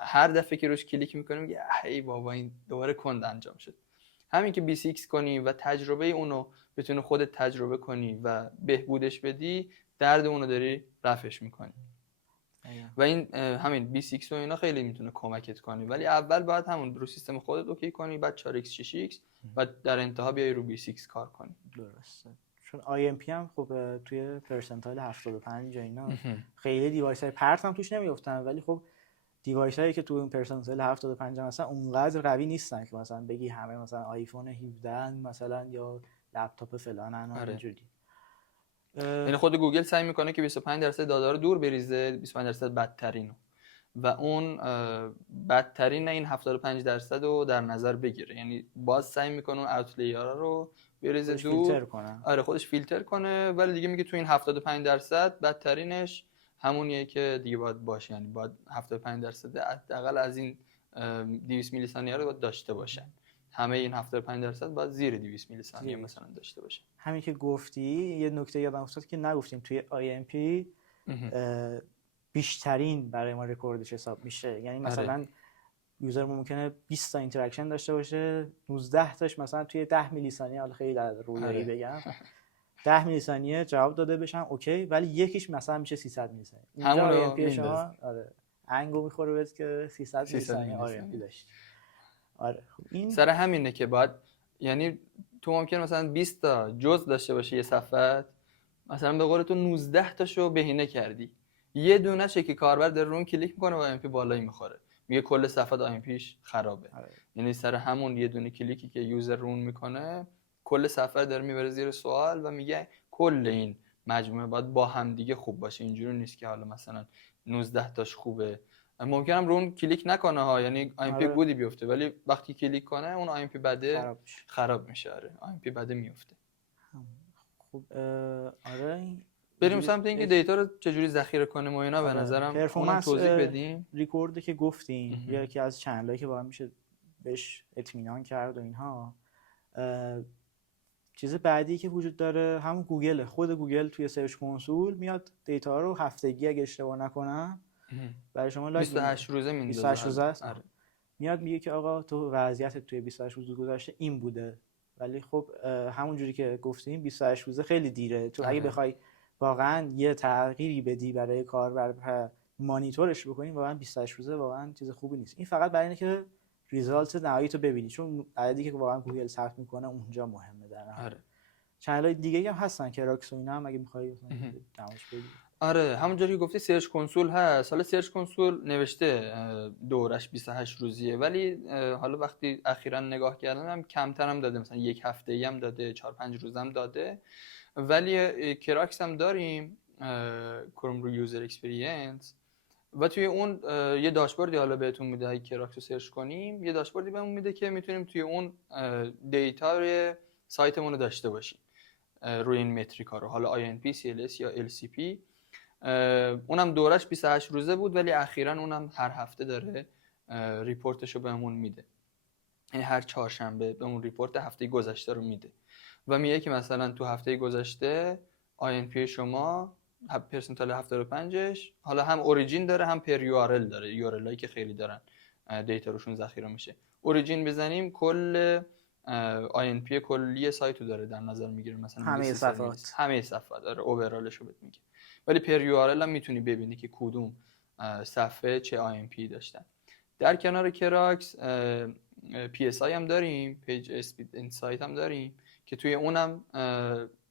هر دفعه که روش کلیک میکنه میگه ای بابا این دوباره کند انجام شد. همین که 20x کنی و تجربه اونو بتونی خودت تجربه کنی و بهبودش بدی، درد اونو داری رفعش میکنی. و این همین 20x و اینا خیلی میتونه کمکت کنی، ولی اول باید همون رو سیستم خودت اوکی کنی، بعد 4x 6x و در انتها بیای رو 20x کار کنی. درسته. چون IMP هم خب توی پرسنتایل 75 اینا خیلی دیوایس های پرت هم توش نمیافتن، ولی خب دیوایس هایی که توی اون پرسنتایل 75 مثلا اونقدر قوی نیستن که مثلا بگی همه مثلا آیفون 17 مثلا یا لپتاپ فلانن و اینجوری. یعنی خود گوگل سعی میکنه که 25% داتا رو دور بریزه، 25% بدترینو، و اون بدترین این 75% رو در نظر بگیره. یعنی باز سعی میکنه اون اوتلیرها رو بریزه دور، آره خودش فیلتر کنه، ولی دیگه میگه تو این 75% بدترینش همونیه که دیگه باید باشه. یعنی باید 75% حداقل از این 200 میلی ثانیه رو باید داشته باشن. همه این 75% باید زیر 200 میلی ثانیه مثلا داشته باشه. همین که گفتی یه نکته یادم افتاد که نگفتیم توی IMP بیشترین برای ما رکوردش حساب میشه. یعنی مثلا یوزر ممکنه 20 تا اینتراکشن داشته باشه، 19 تاش مثلا توی 10 میلی ثانیه، حالا خیلی در رویایی بگم 10 میلی ثانیه جواب داده بشن اوکی، ولی یکیش مثلا میشه 300 میلی ثانیه. اینجا IMP شما انگو میخوره بهت که 300 میلی ثانیه IMP داشت. آره این سر همینه که باید، یعنی تو ممکن مثلا 20 تا جزء داشته باشه یه صفحه، مثلا به قول تو 19 تاشو بهینه کردی، یه دونه شه که کاربر در رون کلیک میکنه و ایمپی بالایی میخوره، میگه کل صفحه ایمپیش خرابه. یعنی سر همون یه دونه کلیکی که یوزر رون میکنه کل صفحه داره میبره زیر سوال و میگه کل این مجموعه باید با هم دیگه خوب باشه. اینجوری نیست که حالا مثلا 19 تاش خوبه، ممکنه هم رون کلیک نکنه ها، یعنی ایمپی گودی بیفته، ولی وقتی کلیک کنه اون ایمپی بده خراب میشه. آره ایمپی بده میفته. خب آره بریم سمت اینکه دیتا رو چجوری ذخیره کنیم و اینا. به نظرم اونم توضیح بدیم. ریکوردی که گفتیم یکی از چنلایی که واقعا میشه بهش اطمینان کرد و اینها. چیز بعدی که وجود داره همون گوگل، خود گوگل توی سرچ کنسول میاد دیتا رو هفتگی اگه اشتباه نکنم برای شما 28 روزه میندازه. 28 روزه است. میاد میگه که آقا تو وضعیتت توی 28 روز گذشته این بوده، ولی خب همون جوری که گفتیم 28 روزه خیلی دیره. تو اگه بخوای واقعا یه تغییری بدی برای کاربر مانیتورش بکنی، واقعا 28 روزه واقعا چیز خوبی نیست. این فقط برای اینه که ریزالت نهایی تو ببینی، چون عددی که واقعا گوگل ثبت میکنه اونجا مهمه در نهایت. چنل‌های دیگه هم هستن کراکس و اینا هم اگه می‌خوای دمش بگی. آره همونجوری که گفتی سرچ کنسول هست. حالا سرچ کنسول نوشته دورش 28 روزیه، ولی حالا وقتی اخیراً نگاه کردم کمتر هم داده، مثلا یک هفته‌ای هم داده، 4-5 روز هم داده. ولی کراکس هم داریم، کروم رو یوزر اکسپریانس، و توی اون یه داشبوردی حالا بهتون میده اگه کراکس رو سرچ کنیم، یه داشبوردی بهمون میده که میتونیم توی اون دیتا روی سایتمون رو داشته باشیم روی این متریکا رو، حالا INP CLS یا LCP. اونم دورش 28 روزه بود، ولی اخیراً اونم هر هفته داره ریپورتشو بهمون میده، یعنی هر چهارشنبه بهمون ریپورت هفته گذشته رو میده و میگه که مثلا تو هفته گذشته INP شما پرسنتال 75ش حالا هم اوریجین داره هم پر یو آر ال داره، یو آر ال هایی که خیلی دارن دیتا روشون ذخیره میشه. اوریجین بزنیم کل INP کلی سایتو داره در نظر میگیره، مثلا همه صفحات داره، اوورالشو بهت میگه. ولی پر یو آر ال هم میتونی ببینی که کدوم صفحه چه INP داشتن. در کنار کراکس PSI هم داریم، پیج اسپید اینسایت هم داریم که توی اونم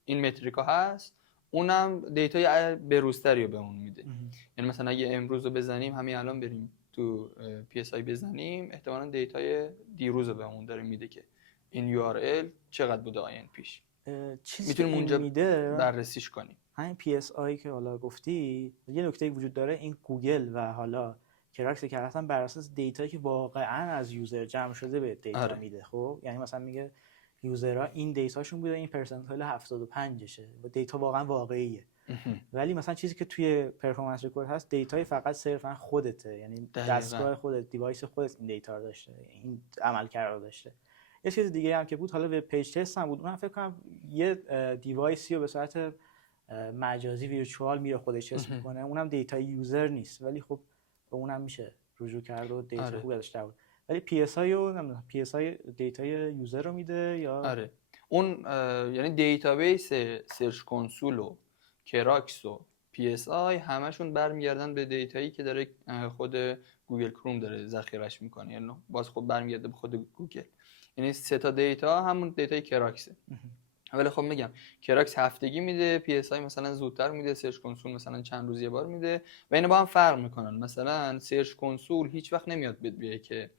این متریکا هست، اونم دیتای بروزتری رو بهمون میده. یعنی مثلا اگه امروز رو بزنیم، همین الان بریم تو PSI بزنیم، احتمالاً دیتای دیروز رو بهمون داره میده که این URL چقدر بوده INPش. میتونیم اونجا بررسیش کنیم. همین PSI که حالا گفتی، یه نکته وجود داره، این گوگل و حالا کراکس که اصلا بر اساس دیتایی که واقعا از یوزر جمع شده به دیتا میده. خب یعنی مثلا میگه یوزرها این دیتاشون بوده، این پرسنتایل 75شه و دیتا واقعا واقعیه. ولی مثلا چیزی که توی پرفورمنس رکورد هست دیتای فقط صرفا خودته، یعنی دستگاه خودت، دیوایس خودت این دیتا رو داشته، این عملکرد رو داشته. یه چیز دیگه هم که بود، حالا به پیج تست هم بود، من فکر کنم یه دیوایسی رو به صورت مجازی ویرچوال میره خودش تست میکنه، اونم دیتای یوزر نیست، ولی خب به اونم میشه رجوع کرد و دیتا خوب ازش در بود. ولی PSI رو نمیدونم PSI دیتای یوزر رو میده یا اون یعنی دیتابیس سرچ کنسول و کراکس و PSI همشون برمیگردن به دیتایی که داره خود گوگل کروم داره ذخیره‌اش میکنه، یعنی باز خب برمیگرده به خود گوگل. یعنی سه تا دیتا همون دیتای کراکسه. ولی خب میگم کراکس هفتگی میده، PSI مثلا زودتر میده، سرچ کنسول مثلا چند روز یه بار میده و اینا با هم فرق میکنن. مثلا سرچ کنسول هیچ وقت نمیاد بگه که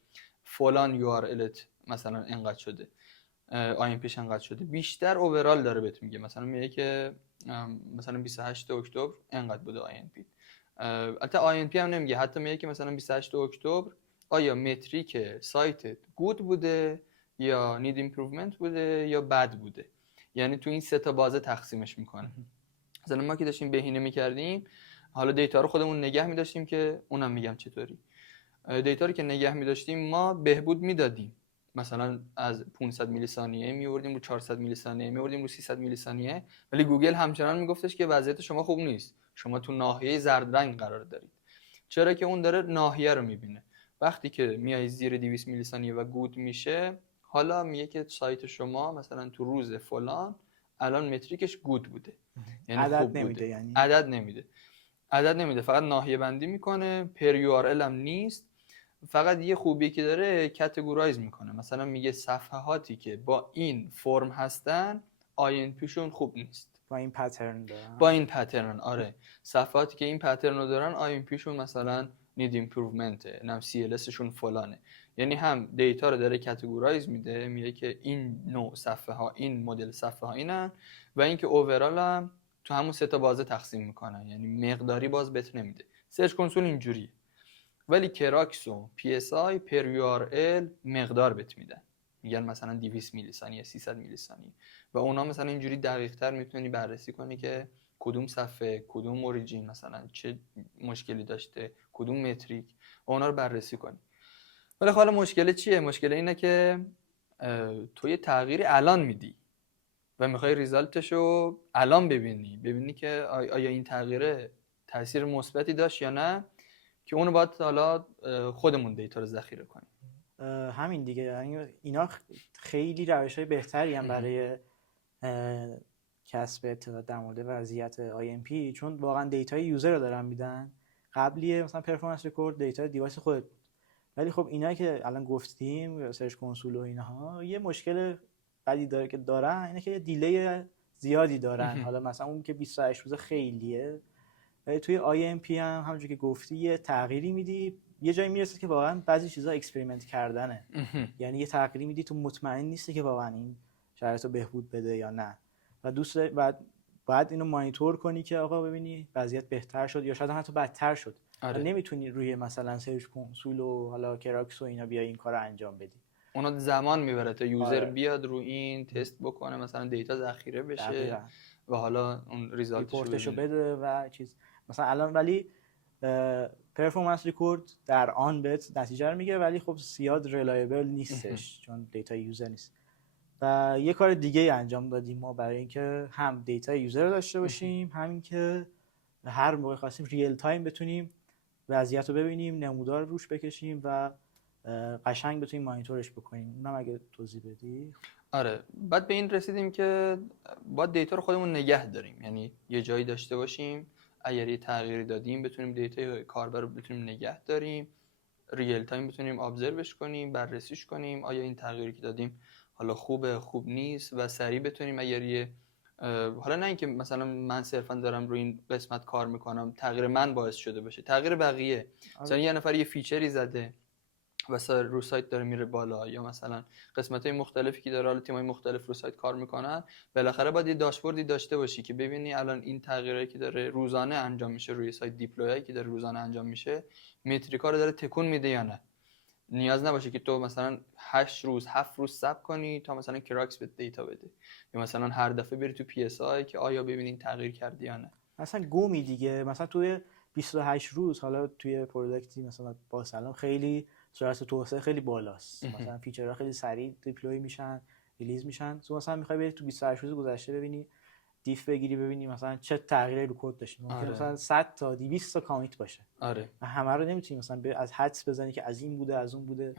فلان URLت مثلا اینقدر شده، INPش انقدر شده، بیشتر اوورال داره بهت میگه. مثلا میگه که مثلا 28 اکتبر انقدر بوده INP. البته INP هم نمیگه، حتی میگه که مثلا 28 اکتبر آیا متریک سایتت گود بوده یا نید ایمپروومنت بوده یا بد بوده. یعنی تو این سه تا بازه تقسیمش میکنه. مثلا ما که داشتیم بهینه میکردیم، حالا دیتا رو خودمون نگه می‌داشتیم که اونم میگم چطوری. دیتا رو که نگه می‌داشتیم ما بهبود میدادیم، مثلا از 500 میلی ثانیه میوردیم رو 400 میلی ثانیه، میوردیم رو 300 میلی ثانیه، ولی گوگل همچنان میگفتش که وضعیت شما خوب نیست، شما تو ناحیه زرد رنگ قرار دارید. چرا که اون داره ناحیه رو میبینه. وقتی که میای زیر 200 میلی ثانیه و گود میشه، حالا میگه که سایت شما مثلا تو روز فلان الان متریکش گود بوده، یعنی عدد خوب نمیده بوده. یعنی عدد نمیده، فقط ناحیه بندی میکنه. پر یو آر ال هم نیست. فقط یه خوبی که داره کاتگورایز میکنه، مثلا میگه صفحاتی که با این فرم هستن INP شون خوب نیست، با این پترن دارن، با این پترن. آره صفحاتی که این پترن رو دارن INP شون مثلا نید ایمپروومنت، نم CLS شون فلانه. یعنی هم دیتا رو داره کاتگورایز میده، میگه که این نوع صفحه ها، این مدل صفحه ها اینن، و اینکه اوورال هم تو همون سه تا بازه تقسیم میکنن، یعنی مقداری باز بهت نمیده. سرچ کنسول اینجوریه. ولی کراکس و PSI پر یو آر ال مقدار بهت میدن، میگن مثلا 200 میلی ثانیه، 300 میلی ثانیه، و اونا مثلا اینجوری دقیق تر میتونی بررسی کنی که کدوم صفحه، کدوم اوریجین مثلا چه مشکلی داشته، کدوم متریک، و اونا رو بررسی کنی. ولی حالا مشکل چیه؟ مشکل اینه که تو یه تغییری الان میدی و میخوای ریزالتشو الان ببینی که آیا این تغییره تاثیر مثبتی داشت یا نه، که اونو باید حالا خودمون دیتا رو ذخیره کنیم. همین دیگه. یعنی اینا خیلی روش‌های بهتری هم برای کسب اطلاعات در مورد وضعیت INP، چون واقعا دیتای یوزر رو دارن میدن. قبلیه مثلا پرفورمنس رکورد دیتا دیوایس خودت بود، ولی خب اینا که الان گفتیم سرچ کنسول و اینها یه مشکل بدی داره که دارن، اینه که یه دیلی زیادی دارن. حالا مثلا اون که 28 روز خیلیه، ولی توی IMP هم همونجوری که گفتی یه تغییری میدی، یه جایی میرسه که واقعا بعضی چیزا اکسپریمنت کردنه. یعنی یه تغییری میدی تو مطمئن نیستی که واقعا این شرایطو بهبود بده یا نه، و دوست بعد اینو مانیتور کنی که آقا ببینی وضعیت بهتر شد یا شاید حتی بدتر شد. نمیتونی روی مثلا سرچ کنسول و حالا کراکس و اینا بیای این کارو انجام بدی. اونا زمان میبره تا یوزر بیاد رو این تست بکنه، مثلا دیتا ذخیره بشه و حالا اون ریزالتشو بده و چیز. مثلا الان ولی پرفورمنس ریکورد در آن بهت نتیجه رو میگه، ولی خب زیاد ریلایبل نیستش چون دیتا یوزر نیست. و یه کار دیگه انجام دادیم ما برای اینکه هم دیتا یوزر رو داشته باشیم، همین که هر موقع خواستیم ریل تایم بتونیم وضعیت رو ببینیم، نمودار روش بکشیم و قشنگ بتونیم مانیتورش بکنیم. اونم اگه توضیح بدی. آره، بعد به این رسیدیم که باید دیتا رو خودمون نگه داریم، یعنی یه جایی داشته باشیم اگر یه تغییری دادیم بتونیم دیتای کاربر رو بتونیم نگه داریم، ریل تایم بتونیم ابزروش کنیم، بررسیش کنیم آیا این تغییری که دادیم حالا خوبه خوب نیست و سریع بتونیم اگر یه حالا نه اینکه مثلا من صرفا دارم روی این قسمت کار میکنم تغییر من باعث شده باشه تغییر بقیه، مثلا یه نفر یه فیچری زده و رو سایت داره میره بالا، یا مثلا قسمت‌های مختلفی که داره حالا تیم‌های مختلف رو سایت کار میکنن، بالاخره باید یه داشبوردی داشته باشی که ببینی الان این تغییراتی که داره روزانه انجام میشه روی سایت، دیپلویی که داره روزانه انجام میشه، متریکا رو داره تکون میده یا نه. نیاز نباشه که تو مثلا 8 روز 7 روز صبر کنی تا مثلا کراکس به دیتا بده، یا مثلا هر دفعه بری تو پی اس آی که آیا ببینین تغییر کردی یا نه. مثلا گومی دیگه، مثلا توی 28 روز حالا توی پروداکتی مثلا با سلام خیلی سرعت توسعه خیلی بالاست، مثلا فیچرها خیلی سریع دیپلوی میشن، ریلیز میشن. تو مثلا میخوای بری تو 28 روز گذشته ببینی دیف بگیری، ببینی مثلا چه تغییری رو کد داشتیم، ممکن مثلا 100 تا 200 تا کامیت باشه. و همه رو نمیتونی مثلا از حدس بزنی که از این بوده از اون بوده.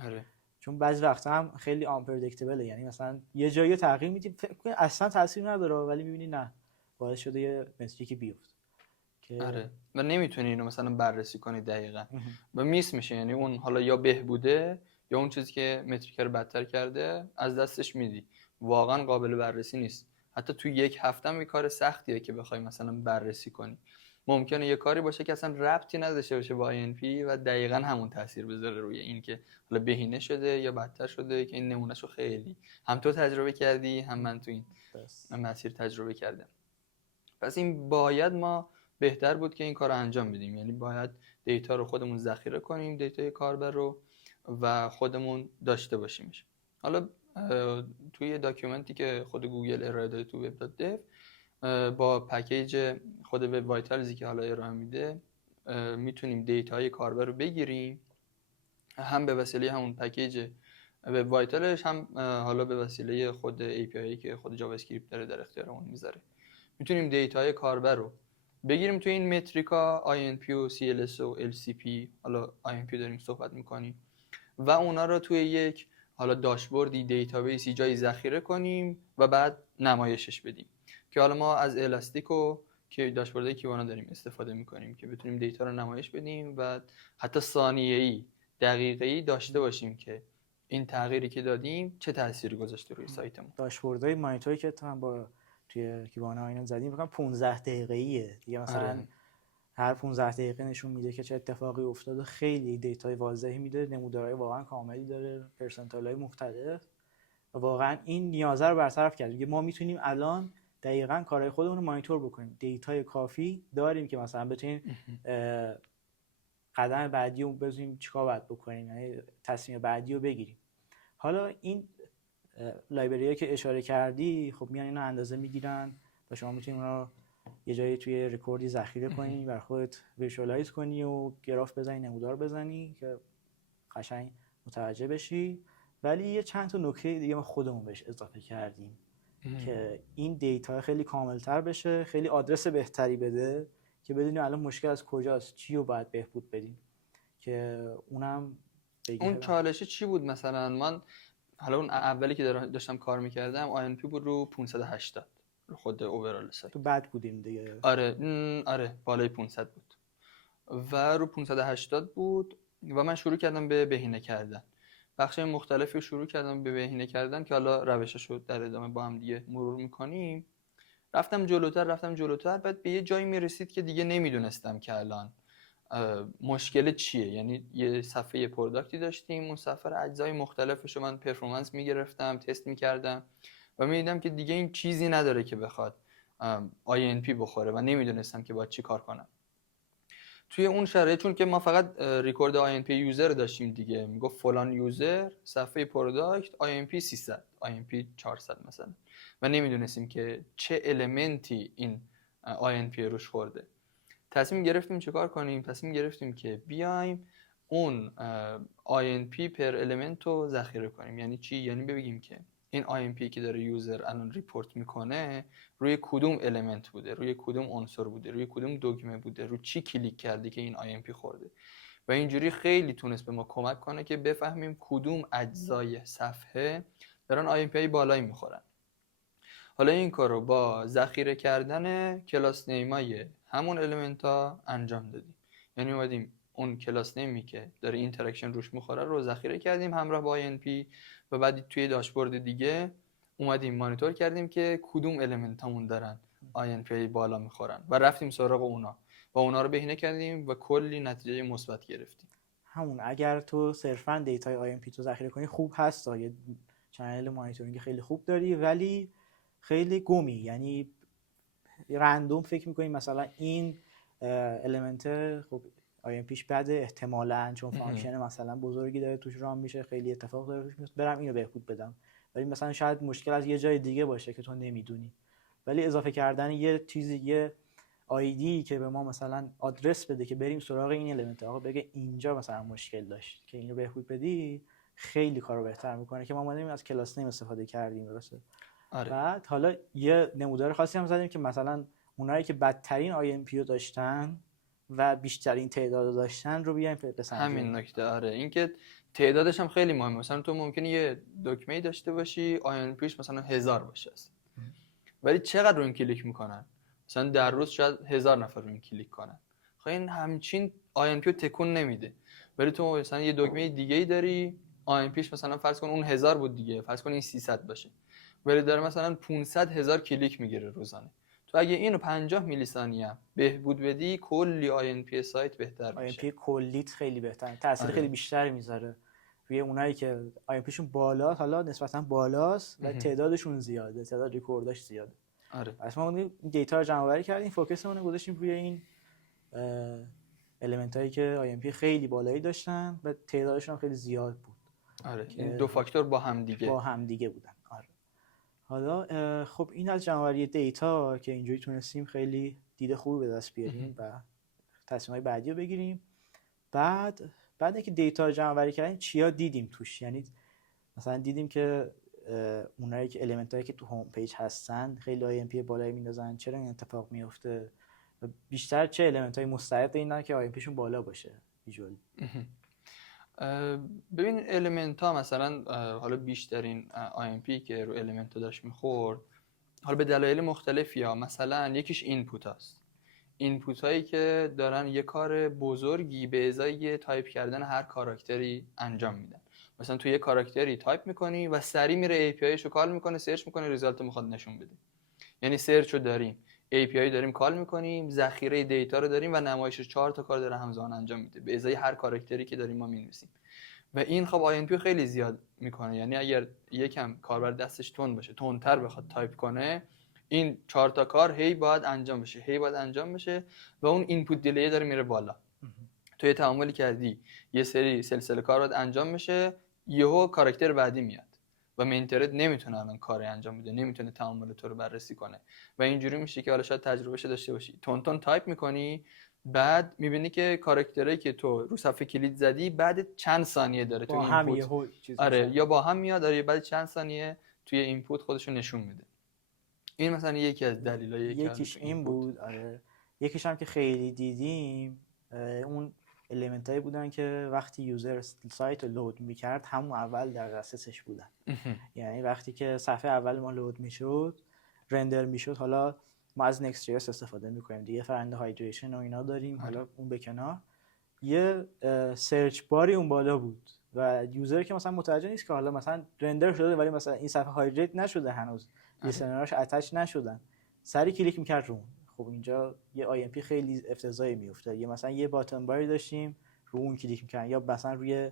چون بعضی وقتا هم خیلی آنپردیکتبله، یعنی مثلا یه جایی تغییر میدی فکر کنی اصلا تاثیر نداره ولی میبینی نه باعث شده یه متریکی بیفته که و نمیتونی اینو مثلا بررسی کنی دقیقاً و میس میشه، یعنی اون حالا یا بهبوده یا اون چیزی که متریک رو بدتر کرده از دستش میدی، واقعا قابل بررسی نیست. حتی تو یک هفته هم کار سختیه که بخوای مثلا بررسی کنی. ممکنه یه کاری باشه که اصلا ربطی نداشته باشه با INP و دقیقاً همون تاثیر بذاره روی این که حالا بهینه شده یا بدتر شده، که این نمونهشو خیلی هم تو تجربه کردی هم من تو این مسیر تجربه کردم. پس این باید ما بهتر بود که این کار رو انجام بدیم، یعنی باید دیتا رو خودمون ذخیره کنیم، دیتای کاربر رو، و خودمون داشته باشیمش. حالا توی داکیومنتی که خود گوگل ارائه داده تو web.dev با پکیج خود وب وایتالزی که حالا ارائه میده میتونیم دیتای کاربر رو بگیریم، هم به وسیله همون پکیج وب وایتالش، هم حالا به وسیله خود API که خود جاوا اسکریپت داره در اختیارمون میذاره. میتونیم دیتای کاربر رو بگیریم توی این متریکا INP و CLS و LCP، حالا INP داریم صحبت میکنیم، و اونا رو توی یک حالا داشبوردی دیتابیسی جایی ذخیره کنیم و بعد نمایشش بدیم، که حالا ما از الاستیک و که داشبورد کیوانا داریم استفاده میکنیم که بتونیم دیتا رو نمایش بدیم و حتی ثانیه‌ای دقیقه‌ای داشته باشیم که این تغییری که دادیم چه تأثیری گذاشته روی سایتمون. داشبوردهای مانیتوری که تو هم با توی کیوانا اینا زدیم فکر کنم 15 دقیقه‌ایه دیگه، مثلا هر 15 دقیقه نشون میده که چه اتفاقی افتاده، خیلی دیتای واضحی میده، نمودارهای واقعا کاملی داره، پرسنتایل‌های مختلف، و واقعا این نیازه رو برطرف کرد. دیگه ما میتونیم الان دقیقاً کارهای خودمون رو مانیتور بکنیم، دیتای کافی داریم که مثلا بتونیم قدم بعدی رو بزنیم چیکار باید بکنیم، یعنی تصمیم بعدی رو بگیریم. حالا این لایبرری‌ها که اشاره کردی خب میان اینا اندازه میگیرن و شما میتونید اونا یه جایی توی رکوردی ذخیره کنی، بر خودت ویژوالایز کنی و گراف بزنی، نمودار بزنی که قشنگ متوجه بشی. ولی یه چند تا نکته دیگه ما خودمون بهش اضافه کردیم که این دیتا خیلی کاملتر بشه، خیلی آدرس بهتری بده که بدونیم الان مشکل از کجاست، چی رو باید بهبود بدیم. که اونم اون چالشه چی بود؟ مثلا من حالا اون اولی که داشتم کار میکردم INP بود رو 580 رو خود اوورال سایت. تو بد بودیم دیگه. آره بالای 500 بود و رو 580 بود و من شروع کردم به بهینه کردن. بخش مختلفی شروع کردم به بهینه کردن که حالا روشش رو در ادامه با هم دیگه مرور میکنیم. رفتم جلوتر بعد به یه جایی میرسید که دیگه نمیدونستم که الان مشکل چیه. یعنی یه صفحه پروداکتی داشتیم، اون صفحه اجزای مختلفش رو من پرفورمنس میگرفتم، تست میکردم و میدیدم که دیگه این چیزی نداره که بخواد INP بخوره و نمیدونستم که باید چی کار کنم. توی اون شرایط چون که ما فقط ریکورد INP یوزر داشتیم دیگه، میگفت فلان یوزر صفحه پروداکت INP 300 INP 400 مثلا و نمیدونستیم که چه المنتی این INP روش خورده. تصمیم گرفتیم چیکار کنیم؟ تصمیم گرفتیم که بیایم اون INP پر المنت رو ذخیره کنیم. یعنی چی؟ یعنی بگیم که این INP که داره یوزر الان ریپورت میکنه روی کدوم المنت بوده، روی کدوم عنصر بوده، روی کدوم دگمه بوده، روی چی کلیک کرده که این INP خورده. و اینجوری خیلی تونست به ما کمک کنه که بفهمیم کدوم اجزای صفحه دارن INP بالایی میخورن. حالا این کار رو با ذخیره کردن کلاس نیمای همون المنت ها انجام دادیم. یعنی اومدیم اون کلاس نیمی که داره اینتراکشن روش میخوره رو ذخیره کردیم همراه با INP و بعد توی داشبورد دیگه اومدیم مانیتور کردیم که کدوم المنت هامون دارن INP بالا میخورن و رفتیم سراغ اونا و اونا رو بهینه کردیم و کلی نتیجه مثبت گرفتیم. همون اگر تو صرفا دیتای INP تو ذخیره کنی خوب هست، یه چنل مانیتورینگ خیلی خوب داری ولی خیلی گمی، یعنی رندوم فکر میکنی مثلا این المنت خب INPش بده احتمالاً چون فانکشن مثلا بزرگی داره توش رام میشه، خیلی اتفاق داره توش میفته، برم اینو بهبود بدم. ولی مثلا شاید مشکل از یه جای دیگه باشه که تو نمیدونی. ولی اضافه کردن یه چیزی، یه آیدی که به ما مثلا آدرس بده که بریم سراغ این المنت، آقا بگه اینجا مثلا مشکل داشت که اینو بهبود بدی، خیلی کارو بهتر میکنه. که ما اومدیم از کلاس نیم استفاده کردیم درسته. آره. بعد حالا یه نمودار خاصی هم زدیم که مثلا اونایی که بدترین INP رو داشتن و بیشترین تعداد داشتن رو بیایم بسنجیم. همین نکته. آره، اینکه تعدادش هم خیلی مهمه. مثلا تو ممکنه یه دکمه‌ای داشته باشی INPش مثلا 1000 باشه ولی چقدر رو این کلیک میکنن؟ مثلا در روز شاید 1000 نفر رو این کلیک کنن. خب این همچین INP رو تکون نمیده. ولی تو مثلا یه دکمه دیگه‌ای داری INPش مثلا فرض کن اون 1000 بود دیگه، فرض کن این 300 باشه، ولی داره مثلا 500,000 کلیک میگیره روزانه. تو اگه اینو 50 میلی ثانیه بهبود بدی کلی INP سایت بهتر میشه. INP کلیت خیلی بهتر، تاثیر خیلی بیشتری میذاره روی اونایی که INPشون بالا، حالا نسبتا بالاست و تعدادشون زیاده، تعداد ریکورداش زیاده. آره. پس ما اون دیتا رو جمع آوری کردیم، فوکسمون رو گذاشتیم روی این المنت هایی که INP خیلی بالایی داشتن و تعدادشون هم خیلی زیاد بود. آره، این دو فاکتور با هم دیگه بودن. آره. حالا خب این از جمع‌آوری دیتا که اینجوری تونستیم خیلی دید خوبی به دست بیاریم و تصمیم‌های بعدی رو بگیریم. بعد اینکه دیتا رو جمع‌آوری کردیم چیا دیدیم توش؟ یعنی مثلا دیدیم که اونایی که المنتایی که تو هوم پیج هستن خیلی INP بالایی میندازن، چرا این اتفاق میفته و بیشتر چه المنتایی مستحق اینن که INPشون بالا باشه ویژوال. ببین المنت ها مثلا حالا بیشترین INP که رو المنت ها داشت میخورد حالا به دلایل مختلفی ها، مثلا یکیش اینپوت هست. اینپوت هایی که دارن یه کار بزرگی به ازای تایپ کردن هر کاراکتری انجام میدن. مثلا تو یه کاراکتری تایپ میکنی و سری میره API شو کال میکنه، سرچ میکنه، ریزالت میخواد نشون بده. یعنی سرچ رو داریم، API داریم کال میکنیم، ذخیره دیتا رو داریم و نمایش 4 تا کار داره همزمان انجام میده به ازای هر کاراکتری که داریم ما مینویسیم. و این خب INP خیلی زیاد میکنه. یعنی اگر یکم کاربر دستش تند باشه، تندتر بخواد تایپ کنه، این 4 تا کار هی باید انجام بشه و اون اینپوت دیلی داره میره بالا. تو یه تعاملی کردی، یه سری سلسله کار باید انجام بشه، یهو کاراکتر بعدی میاد و مینترت نمیتونه الان کاری انجام بده، نمیتونه تعامل تو رو بررسی کنه و اینجوری میشه که حالا شاید تجربهش داشته باشی، تون تایپ میکنی، بعد میبینی که کاراکتری که تو رو صفحه کلید زدی بعد چند ثانیه داره تو اینپوت، آره، یا با هم میاد، آره، بعد چند ثانیه توی اینپوت خودشو نشون میده. این مثلا یکی از دلایلی یکیش این بود. آره، یکیش هم که خیلی دیدیم اون المنتایی بودن که وقتی یوزر سایت رو لود میکرد همون اول در دسترسش بودن. یعنی وقتی که صفحه اول ما لود میشد، رندر میشد، حالا ما از Next.js استفاده میکنیم دیگه، فرآیند هایدریشن و اینا داریم، حالا اون به کنار، یه سرچ باری اون بالا بود و یوزر که مثلا متوجه نیست که حالا مثلا رندر شده ولی مثلا این صفحه هایدریت نشده هنوز، لیسنراش اتچ نشدن، سری کلیک میکرد رو. خب اینجا یه IMP خیلی افتضاحی میفته. یه مثلا یه باتن باری داشتیم رو اون کلیک میکردن یا مثلا روی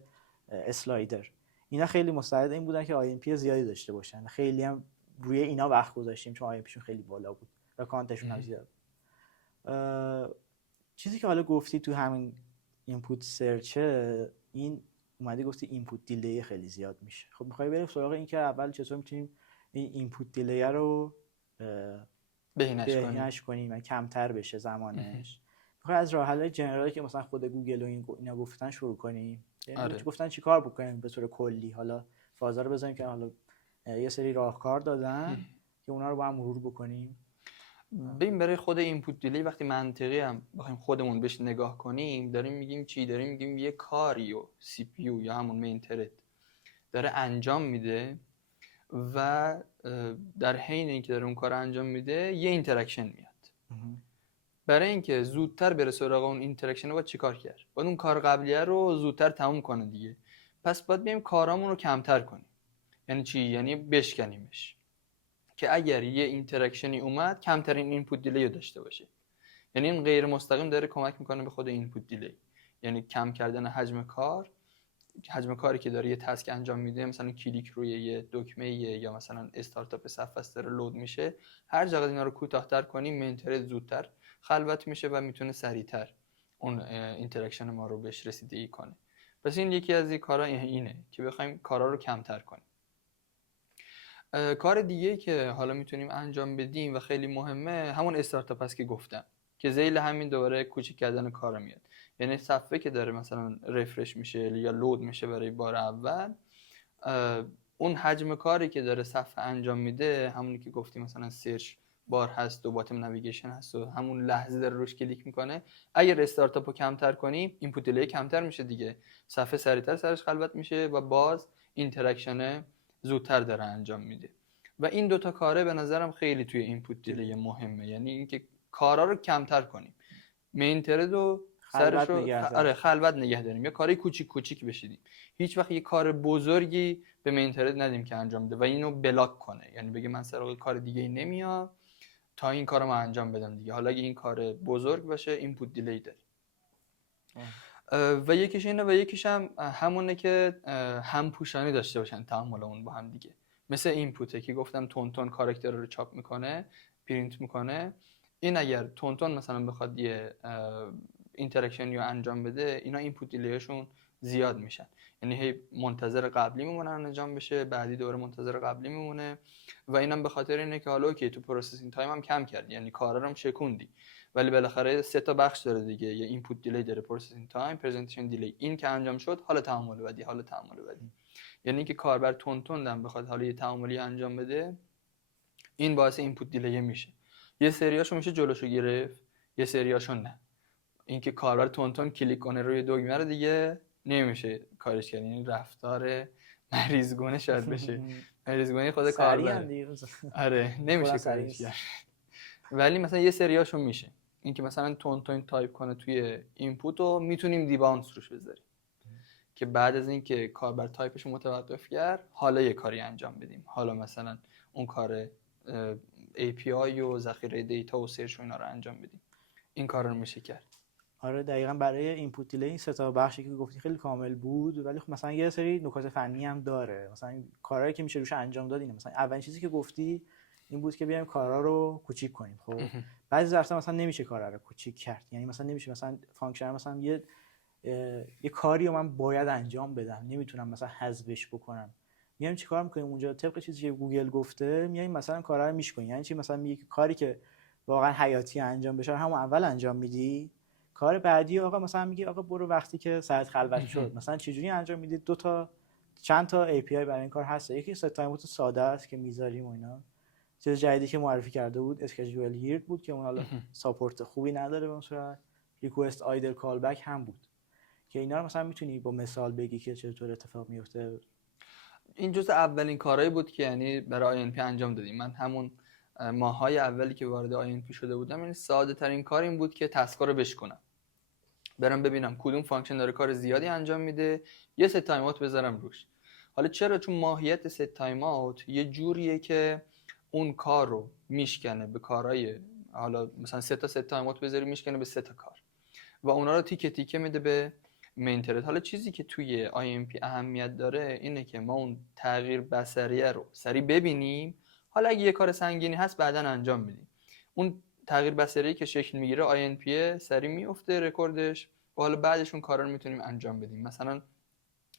اسلایدر. اینا خیلی مستعد این بودن که IMP زیادی داشته باشن. خیلی هم روی اینا وقت گذاشتیم چون IMP شون خیلی بالا بود و کانتشون هم زیاد. چیزی که حالا گفتی تو همین اینپوت سرچ، این اومدی گفتی اینپوت دیلی خیلی زیاد میشه. خب میخوای بریم سراغ این که اول چطور میتونیم این اینپوت دیلی رو بهینه‌اش کنیم و کمتر بشه زمانش. میخوای از راه حل‌های جنرالی که مثلا خود گوگل و اینا گفتن شروع کنیم. آره. گفتن چیکار بکنیم به طور کلی. حالا فازا رو بزنیم که حالا یه سری راهکار دادن که اونا رو با هم مرور بکنیم. ببین برای خود اینپوت دیلی وقتی منطقی هم بخوایم خودمون بهش نگاه کنیم، داریم میگیم چی؟ داریم میگیم یه کاری و سی پی یو یا همون مین ترید داره انجام میده و در حین اینکه داره اون کار انجام میده یه اینتراکشن میاد. برای اینکه زودتر بره سراغ اون اینتراکشن باید چیکار کرد؟ باید اون کار قبلیه رو زودتر تموم کنه دیگه. پس باید بیایم کارامون رو کمتر کنیم. یعنی چی؟ یعنی بشکنیمش که اگر یه اینتراکشنی اومد کمترین اینپوت دیلی رو داشته باشه. یعنی این غیر مستقیم داره کمک میکنه به خود اینپوت دیلی، یعنی کم کردن حجم کاری که داره یه تاسک انجام میده، مثلا کلیک روی یه دکمه یا مثلا استارتاپ صفحه است داره لود میشه، هر چقدر اینا رو کوتاه‌تر کنیم مینترید زودتر خلوت میشه و میتونه سریعتر اون اینتراکشن ما رو بهش رسیدگی کنه. پس این یکی از این کارا اینه که بخوایم کارا رو کمتر کنیم. کار دیگه که حالا میتونیم انجام بدیم و خیلی مهمه همون استارتاپ است که گفتم که ذیل همین دوباره کوچیک کردن کار میاد. یعنی صفحه که داره مثلا رفرش میشه یا لود میشه برای بار اول، اون حجم کاری که داره صفحه انجام میده، همونی که گفتیم مثلا سرچ بار هست و باتم نویگیشن هست و همون لحظه داره روش کلیک میکنه، اگر استارتاپ رو کمتر کنیم اینپوت دیلی کمتر میشه دیگه، صفحه سریعتر سرش خلوت میشه و باز اینتراکشن زودتر داره انجام میده. و این دوتا کاره به نظرم خیلی توی اینپوت دیلی مهمه، یعنی اینکه کارا رو کمتر کنیم، مین ترید رو سرش رو خلوت نگه داریم یا کاری کوچیک کوچیک بشیدیم، هیچ وقت یه کار بزرگی به مین ترید ندیم که انجام بده و اینو بلاک کنه، یعنی بگه من سراغ کار دیگه نمیام تا این کارو من انجام بدم دیگه. حالا اگه این کار بزرگ باشه اینپوت دیلی داره. و یکیش اینه و یکیش هم همونه که همپوشانی داشته باشن تعاملمون با هم دیگه، مثل اینپوته که گفتم تون کاراکتر رو چاپ میکنه، پرینت میکنه. این اگر تون مثلا بخواد یه اینتراکشن رو انجام بده، اینا اینپوت دیلیشون زیاد میشن، یعنی هی منتظر قبلی میمونن انجام بشه، بعدی دوباره منتظر قبلی میمونه و اینم به خاطر اینه که حالا اوکی تو پروسسینگ تایم هم کم کرد، یعنی کارا رو هم شکوندی، ولی بالاخره 3 تا بخش داره دیگه، یه اینپوت دیلی داره، پروسسینگ تایم، پرزنتیشن دیلی. این که انجام شد حالا تعامل بعدی، یعنی اینکه کاربر تون هم بخواد حالا یه تعاملی انجام بده، این باعث اینپوت دیلی میشه. یه سریاشو میشه جلوشو گرفت، یه سریاشو نه. اینکه کاربر تون کلیک کنه روی دکمه رو دیگه نمیشه کارش کرد، یعنی رفتار مریضگونه شاید بشه. مریضگونه خود کاربر. آره نمیشه کارش کرد. ولی مثلا یه سریاشو میشه. اینکه مثلا تون تایپ کنه توی اینپوت رو میتونیم دیباونس روش بذاریم که بعد از اینکه کاربر تایپش رو متوقف کرد حالا یه کاری انجام بدیم، حالا مثلا اون کار API و ذخیره دیتا و سرچ و اینا رو انجام بدیم. این کار رو میشه کرد. آره دقیقاً برای اینپوت دیلی این 3 تا بخشی که گفتی خیلی کامل بود، ولی خب مثلا یه سری نکات فنی هم داره. مثلا کارهایی که میشه روش انجام داد اینه، مثلا اولین چیزی که گفتی این بود که بیایم کارا رو کوچیک کنیم. خب بعضی وقتا مثلا نمیشه کارا رو کوچیک کرد، یعنی مثلا نمیشه مثلا فانکشن مثلا یه کاری رو من باید انجام بدم، نمیتونم مثلا حذفش بکنم. میایم چیکار میکنیم اونجا؟ طبق چیزی که گوگل گفته میایم مثلا کارا رو میشکنیم. یعنی چی؟ مثلا میگه کاری که واقعا حیاتی انجام بشه همون اول انجام میدی، کار بعدی آقا مثلا میگه آقا برو وقتی که ساعت خلوت شد مثلا چجوری انجام میدی، چند تا API برای این کار هست. یکی ست تایم بود ساده است که میذاریم و اینا. چیز جدیدی که معرفی کرده بود اسکیجول هیرد بود که اون حالا ساپورت خوبی نداره به اون صورت. ریکوست آیدل کال بک هم بود که اینا رو مثلا میتونی با مثال بگی که چطور اتفاق میفته. این جزء اولین کارهایی بود که یعنی برای INP انجام دادیم. من همون ماهای اولی که وارد INP شده بودم، یعنی ساده ترین کار این بود که تسکا رو بشکنم، برم ببینم کدوم فانکشن داره کار زیادی انجام میده، یه ست تایم اوت بذارم روش. حالا چرا؟ چون ماهیت ست تایم اوت یه جوریه که اون کار رو میشکنه به کارهای، حالا مثلا 3 تا ست تایمات بذاری میشکنه به 3 تا کار و اونا رو تیکه تیکه میده به مین ترد. حالا چیزی که توی IMP اهمیت داره اینه که ما اون تغییر بصریه رو سریع ببینیم. حالا اگه یه کار سنگینی هست بعداً انجام میدیم، اون تغییر بصری که شکل میگیره INP سریع میفته رکوردش و حالا بعدش اون کارا رو میتونیم انجام بدیم. مثلا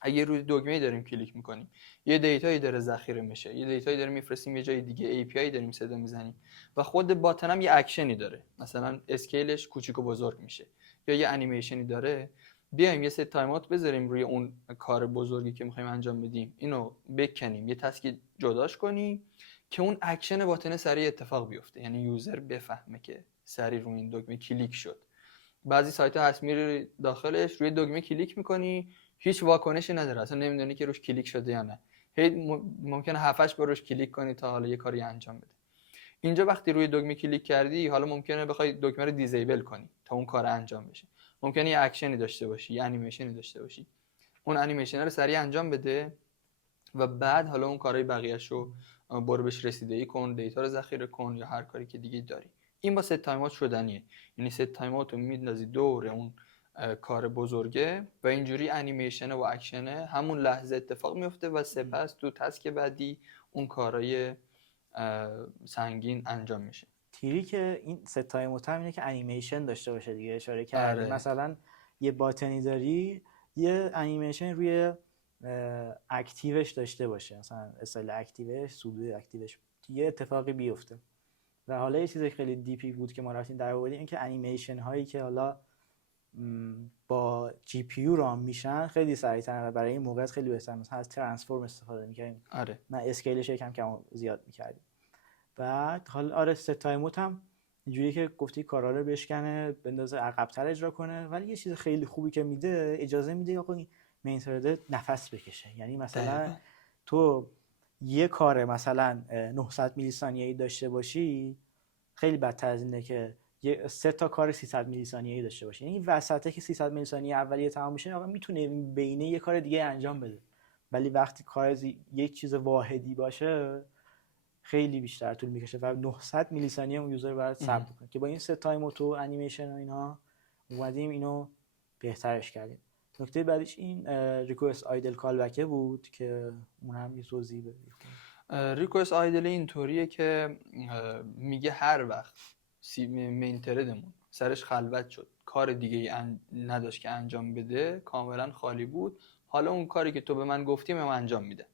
اگه روی دکمه‌ای داریم کلیک میکنیم، یه دیتایی داره ذخیره میشه، یه دیتایی داره میفرستیم یه جای دیگه، API داریم صدا میزنیم و خود باتن هم یه اکشنی داره، مثلا اسکیلش کوچیک و بزرگ میشه یا یه انیمیشنی داره، بیایم یه ست تایم اوت بذاریم روی اون کار بزرگی که میخوایم انجام بدیم، اینو بکنیم یه تسک جداش کنیم که اون اکشن باتن سریع اتفاق بیفته، یعنی یوزر بفهمه که سریع روی این دکمه کلیک شد. بعضی سایت ها هست میری داخلش روی دکمه کلیک میکنی هیچ واکنشی نداره، اصلا نمیدونی که روش کلیک شده یا نه، ممکنه 7-8 بار روش کلیک کنی تا حالا یه کاری انجام بده. اینجا وقتی روی دکمه کلیک کردی، حالا ممکنه بخوای دکمه رو دیزیبل کنی تا اون کار انجام بشه، ممکنه یه اکشنی داشته باشی، یه انیمیشنی داشته باشی، اون انیمیشن رو سریع انجام بده و بعد حالا اون کارهای بقیه‌شو برو بهش رسیدگی کن، دیتا رو ذخیره کن یا هر کاری که دیگه داری. این با ست تایم اوت شدنیه، یعنی ست تایم اوت رو میندازی دور اون کار بزرگه و اینجوری انیمیشن و اکشن همون لحظه اتفاق میفته و سپس تو تسک بعدی اون کارهای سنگین انجام میشه. تیری که این ست تایم اوت اینه که انیمیشن داشته باشه دیگه، اشاره کردی. مثلا یه باتنی داری یه انیمیشن روی اکتیوش داشته باشه، مثلا استایل اکتیوش، سودو اکتیوش یه اتفاقی بیفته. و حالا یه چیز خیلی دیپی بود که ما رفتیم در آوردیم، این که انیمیشن هایی که حالا با جی پی یو رام میشن خیلی سریع‌تر و برای این موقعیت خیلی بهتر، مثلا از ترانسفورم استفاده می‌کنیم. آره. نه اسکیلش یکم کم زیاد می‌کردیم. بعد حالا آره ست تایم اوت هم اینجوری که گفتی کارا رو بشکنه بندازه عقب‌تر اجرا کنه، ولی یه چیز خیلی خوبی که میده، اجازه میده آقا این مین ترد نفس بکشه. یعنی مثلا تو یه کار مثلا 900 میلی ثانیه‌ای داشته باشی، خیلی بدتر از اینه که یه 3 تا کار 300 میلی ثانیه‌ای داشته باشی. یعنی وسطه که 300 میلی ثانیه اولیه تمام میشه، آقا میتونه بینه یه کار دیگه انجام بده. ولی وقتی کار یک چیز واحدی باشه خیلی بیشتر طول میکشه و 900 میلی ثانیه اون یوزر برات صبر کنه که با این ست تایم اوتو انیمیشن و اینا اومدیم اینو بهترش کردیم. نکته بعدیش این ریکوست آیدل کال بک بود که اون هم یه توضیح بدید. ریکوست آیدل اینطوریه که میگه هر وقت مین تردمون سرش خلوت شد، کار دیگه نداشت که انجام بده، کاملا خالی بود، حالا اون کاری که تو به من گفتی من انجام میدم.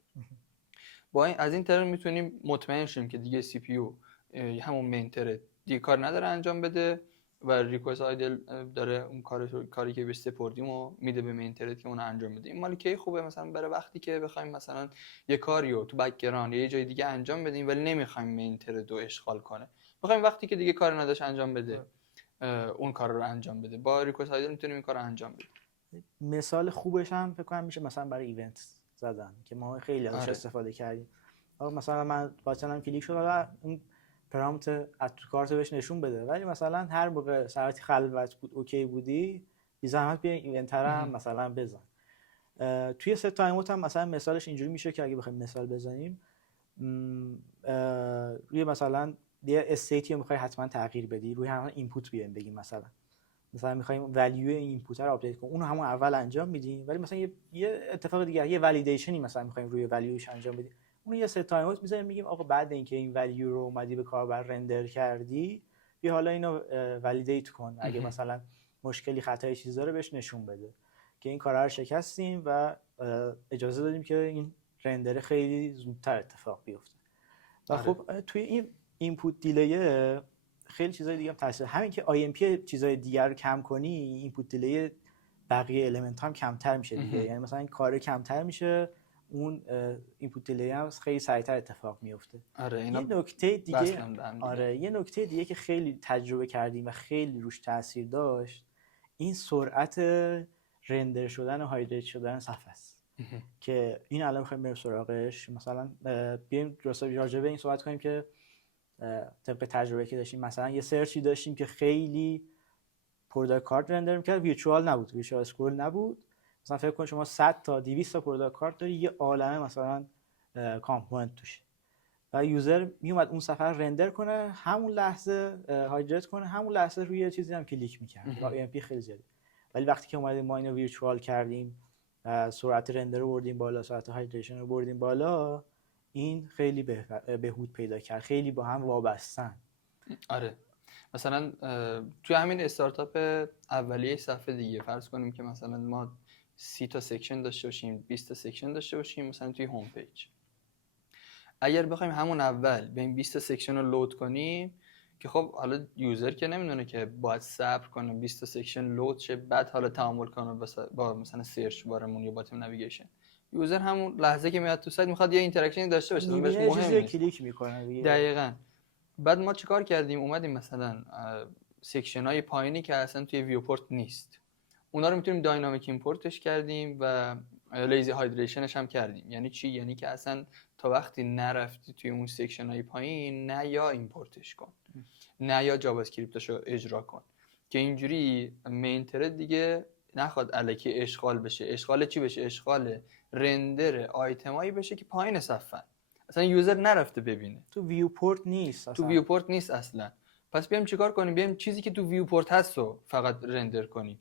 با این از این طریق میتونیم مطمئن شیم که دیگه سی پی یو همون مین ترد دیگه کار نداره انجام بده و ریکوست آیدل داره اون کاری که بهش سپردیم و میده به مین ترد که اون انجام بده. این مالی کی خوبه مثلا برای وقتی که بخوایم مثلا یه کاریو تو بک‌گراند یه جای دیگه انجام بدیم ولی نمیخوایم مین ترد رو اشغال کنه، بخوایم وقتی که دیگه کار نداشت انجام بده اون کار رو انجام بده. با ریکوست آیدل میتونیم این کار رو انجام بدیم. مثال خوبش هم فکر کنم میشه مثلا برای ایونت زدن که ما خیلی ازش استفاده کردیم. مثلا من باتنم کلیک شد و اون پرامپت اد تو کارت بهش نشون بده، ولی مثلا هر موقع ساعتی خلوت بود اوکی بودی بی زحمت بیا ایونت هم مثلا بزن. توی ست تایم اوت هم مثلا مثالش اینجوری میشه که اگه بخوایم مثال بزنیم، روی مثلا یه استیتی رو میخوای حتما تغییر بدی، روی همون اینپوت بیایم بگیم مثلا می‌خوایم ولیو این اینپوت رو آپدیت کنیم، اون همون اول انجام میدیم، ولی مثلا یه اتفاق دیگه، یه والیدیشنی مثلا می‌خوایم روی ولیوش انجام بدیم، اون یه ست تایم اوت می‌ذاریم، میگیم آقا بعد اینکه این ولیو رو اومدی به کاربر رندر کردی بیا حالا اینو والیدیت کن، اگه مثلا مشکلی خطایی چیزی داره بهش نشون بده، که این کارا رو شکستیم و اجازه دادیم که این رندر خیلی زودتر اتفاق بیفته. و خب توی این اینپوت دیلی خیلی چیزای دیگه هم تاثیر، همین که IMP چیزای دیگر رو کم کنی اینپوت دیلی بقیه المنت هم کمتر میشه دیگه. یعنی مثلا این کار کمتر میشه، اون اینپوت دیلی هم خیلی سریعتر اتفاق میفته. یه نکته دیگه یه نکته دیگه که خیلی تجربه کردیم و خیلی روش تاثیر داشت این سرعت رندر شدن و هایدریت شدن صفحه است که این الان می‌خوایم بریم سراغش. مثلا بیایم راجع به این صحبت کنیم که طبق تجربه که داشتیم، مثلا یه سرچی داشتیم که خیلی پروداکت کارت رندر می‌کرد، ویرچوال نبود، ویرچوال اسکرول نبود. مثلا فکر کن شما 100 تا 200 تا پروداکت کارت داری، یه عالمه مثلا کامپوننت توش. و یوزر میومد اون صفحه رندر کنه، همون لحظه هایدریت کنه، همون لحظه روی چیزی هم کلیک می‌کرد. و AMP خیلی زیاده. ولی وقتی که اومدیم ما اینو ویرچوال کردیم، سرعت رندر رو بردیم بالا، سرعت هایدریشن رو بردیم بالا، این خیلی بهبود پیدا کرد. خیلی با هم وابستن. آره مثلا توی همین استارتاپ اولیه صفحه دیگه فرض کنیم که مثلا ما 30 تا سکشن داشته باشیم، 20 تا سکشن داشته باشیم مثلا توی هوم پیج. اگر بخوایم همون اول به این 20 تا سکشن رو لود کنیم که خب حالا یوزر که نمیدونه که باید صبر کنه 20 تا سکشن لود شه بعد حالا تعامل کنه با مثلا سرچ بارمون یا باتم نویگیشن. یوزر همون لحظه که میاد تو سایت میخواد یه اینتراکشنی داشته باشه، اون بهش مهم نیست. کلیک میکنه دیگه. دقیقاً. بعد ما چیکار کردیم؟ اومدیم مثلا سکشن های پایینی که اصلا توی ویوپورت نیست اونا رو میتونیم داینامیک ایمپورتش کردیم و لیزی هایدریشنش هم کردیم. یعنی چی؟ یعنی که اصلا تا وقتی نرفتی توی اون سکشن های پایین نه یا ایمپورتش کن نه یا جاوا اسکریپتشو اجرا کن که اینجوری مین ترد دیگه نخواد الکی اشغال بشه. اشغال چی بشه؟ اشغال رندر آیتمایی بشه که پایین صفحه اصلا یوزر نرفته ببینه. تو ویوپورت نیست اصلا. تو ویوپورت نیست اصلا. پس بیایم چیکار کنیم؟ بیایم چیزی که تو ویوپورت هست رو فقط رندر کنیم،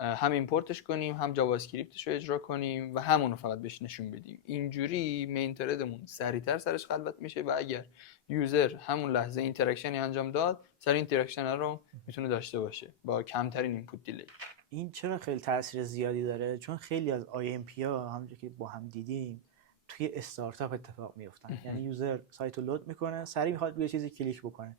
هم ایمپورتش کنیم هم جاوا اسکریپتش رو اجرا کنیم و همونو فقط بهش نشون بدیم. اینجوری مین تردمون سریعتر سرش خلوت میشه و اگر یوزر همون لحظه اینتراکشنی انجام داد سر اینتراکشن رو میتونه داشته باشه با کمترین اینپوت دیلی. این چرا خیلی تاثیر زیادی داره؟ چون خیلی از IMP ها همونجوری که با هم دیدیم توی استارتاپ اتفاق میفتن. یعنی یوزر سایت رو لود میکنه، سریع میخواد روی چیزی کلیک بکنه.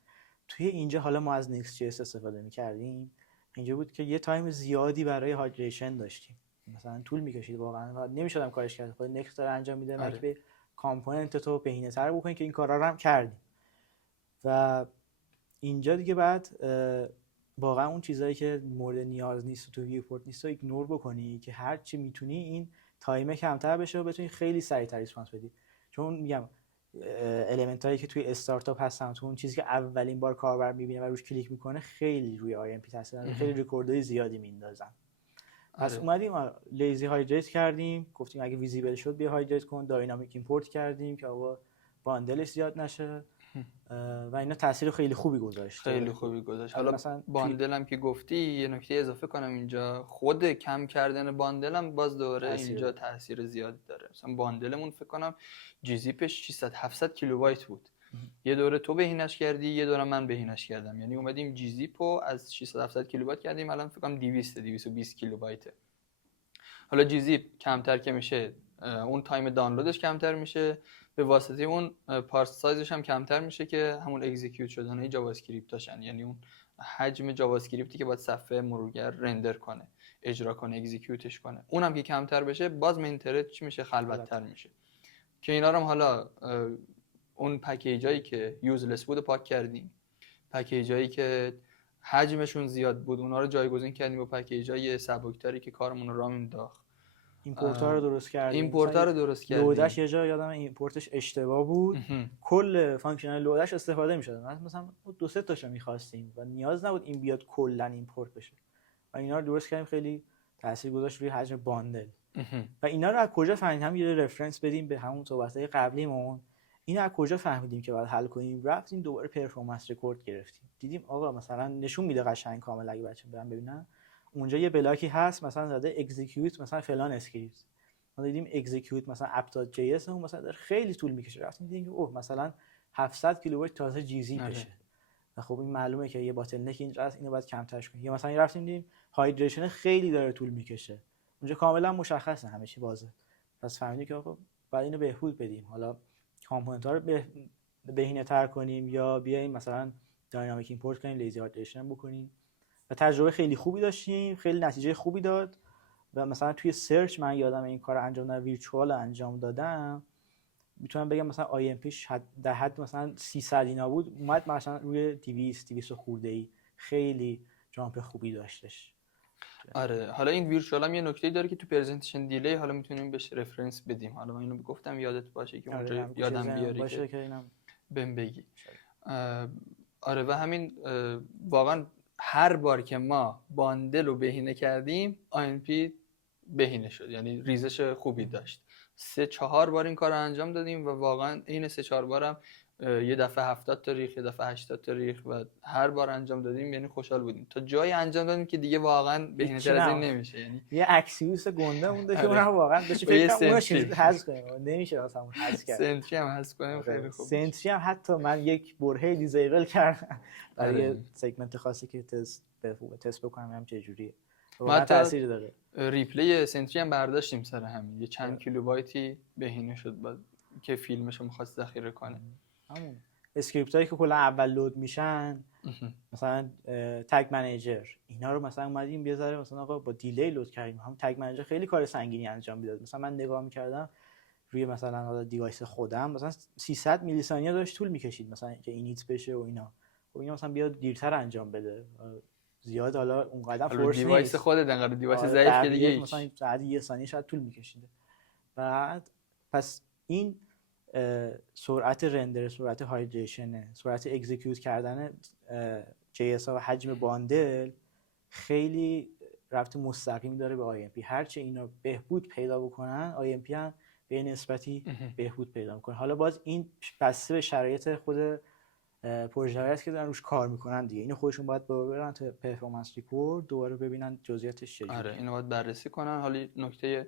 توی اینجا حالا ما از Next.js استفاده میکردیم، اینجا بود که یه تایم زیادی برای هایدریشن داشتیم، مثلا طول میکشید واقعا، نمیشدم کارش کرد. خود نکست داره انجام میده، آره. به کامپوننت تو بهینه‌تر بکنی که این کارا رو هم کردیم. و اینجا دیگه بعد واقعا اون چیزایی که مورد نیاز نیست تو ویوپورت نیست رو ایگنور بکنی که هر چی میتونی این تایم کمتر بشه و بتونی خیلی سریعتر ریسپانس بدی. چون میگم المنت هایی که توی استارتاپ هستن، تو اون چیزی که اولین بار کاربر میبینه و روش کلیک میکنه خیلی روی آی ام پی تاثیر داره، خیلی رکوردای زیادی میندازن. پس اومدیم لیزی هایدریت کردیم، گفتیم اگه ویزیبل شد بیا هایدریت کن، داینامیک ایمپورت کردیم که آقا باندلش زیاد نشه و اینا تاثیر خیلی خوبی گذاشت. خیلی خوبی گذاشت. حالا مثلا باندلم که گفتی یه نکته اضافه کنم اینجا، خود کم کردن باندلم باز دوره اینجا تاثیر زیادی داره. مثلا باندلمون فکر کنم جیزیپش 600 700 کیلوبایت بود. یه دوره تو بهینش کردی، یه دوره من بهینش کردم. یعنی اومدیم جیزیپو از 600 700 کیلوبایت کردیم، الان فکر کنم 220 کیلوبایته. حالا جیزیپ کمتر که میشه اون تایم دانلودش کمتر میشه، به واسطه اون پارس سایزش هم کمتر میشه که همون اکزیکیوت شدن جاوا اسکریپت داشتن. یعنی اون حجم جاوا اسکریپتی که باید صفحه مرورگر رندر کنه، اجرا کنه، اکزیکیوتش کنه، اونم که کمتر بشه باز مینترت چی میشه؟ خلوت‌تر میشه. که اینا رو هم حالا اون پکیجایی که یوزلس بود پاک کردیم، پکیجایی که حجمشون زیاد بود اونا رو جایگزین کردیم با پکیجای سبکتری که کارمون رو راه مینداخت. ایمپورت‌ها رو درست کردیم. لودش یه جا یادم ایمپورتش اشتباه بود. کل فانکشنال لودش استفاده می‌شد. مثلا دو سه تاشو می‌خواستیم و نیاز نبود این بیاد کلا ایمپورت بشه. و اینا رو درست کردیم، خیلی تاثیر گذاشت روی حجم باندل. و اینا رو از کجا فهمیدیم؟ هم یه رفرنس بدیم به همون صحبت‌های قبلیمون. اینو از کجا فهمیدیم که باید حل کنیم؟ رفتیم دوباره پرفورمنس رکورد گرفتیم. دیدیم آقا مثلا نشون میده قشنگ کامل، اگه بچه‌ها برن ببینن اونجا یه بلاکی هست مثلا زده اکزیکیوت مثلا فلان اسکریپت، ما دیدیم اکزیکیوت مثلا app.js اون مثلا خیلی طول میکشه. رفتیم دیدیم اوه مثلا 700 کیلوبایت تازه جیزی بشه. و خب این معلومه که یه باتلنک اینجا هست، اینو باید کمترش کنیم. یا مثلا رفتیم دیدیم هایدریشن خیلی داره طول میکشه، اونجا کاملا مشخصه، همه چی واضحه. پس فهمیدیم که آقا باید اینو بهبود بدیم، حالا کامپوننت‌ها رو بهینه‌تر کنیم یا بیایم مثلا داینامیک ایمپورت کنیم، لیزی هایدریشن بکنیم. و تجربه خیلی خوبی داشتیم، خیلی نتیجه خوبی داد. و مثلا توی سرچ من یادم این کار انجام دادم، ویرچوال انجام دادم، میتونم بگم مثلا آی ام پیش در حد مثلا 300 اینا بود، اومد مثلا روی 200 خورده‌ای، خیلی جامپ خوبی داشتش. آره حالا این ویرچوال هم یه نکته‌ای داره که تو پرزنتیشن دیلی حالا میتونیم بهش رفرنس بدیم. حالا من اینو گفتم یادت باشه که اونجا یادم بیاری باشه که اینم بهم بگی. آره و همین واقعا هر بار که ما باندل رو بهینه کردیم آی بهینه شد، یعنی ریزش خوبی داشت. 3-4 بار این کار رو انجام دادیم و واقعا این 3-4 بارم یه دفعه 70 تا ریخ، یه دفعه 80 تا ریخ و هر بار انجام دادیم یعنی خوشحال بودیم تا جایی انجام دادیم که دیگه واقعا بهینه‌تر از این نمیشه. یعنی یه اکسیوس گنده مونده که اونم واقعا داشت فکر کنم اون چیز حذف کنیم نمیشه اصلا حذف کرد. سنتری هم حذف کنیم خیلی خوب. سنتری هم حتی من یک برهه دیزیبل کردم برای سگمنت خاصی که تست بکنم هم چه جوریه. واقعا تاثیر داره. ریپلی سنتری هم برداشتیم سر همین. یه چند کیلوبایتی بهینه شد بعد که فیلمشو می‌خواست ذخیره کنه. همون اسکریپتایی که کلا اول لود میشن مثلا تگ منیجر اینا رو مثلا اومدیم بذاریم مثلا آقا با دیلی لود کردیم. هم تگ منیجر خیلی کار سنگینی انجام میداد. مثلا من نگاه می‌کردم روی مثلا حالا دیوایس خودم مثلا 300 میلی ثانیه داشت طول می‌کشید مثلا که اینیت بشه و اینا. خب اینا مثلا بیاد دیرتر انجام بده. زیاد حالا اونقدر فورس نیست. دیوایس خودت انقدر دیوایس ضعیف که دیگه مثلا ساعت یه ثانیه شاید طول می‌کشیده. بعد پس این سرعت رندر، سرعت هایدریشن، سرعت اکزیکیوت کردن JS ها و حجم باندل خیلی ربط مستقیم داره به IMP. هرچه اینا بهبود پیدا بکنن IMP هم به نسبتی بهبود پیدا میکنه. حالا باز این بسته به شرایط خود پروژه است که دارن روش کار میکنن دیگه. اینو خودشون باید برن تا پرفورمنس ریپورت دوباره ببینن جزئیاتش چجوریه. آره اینو باید بررسی کنن. حالا نکته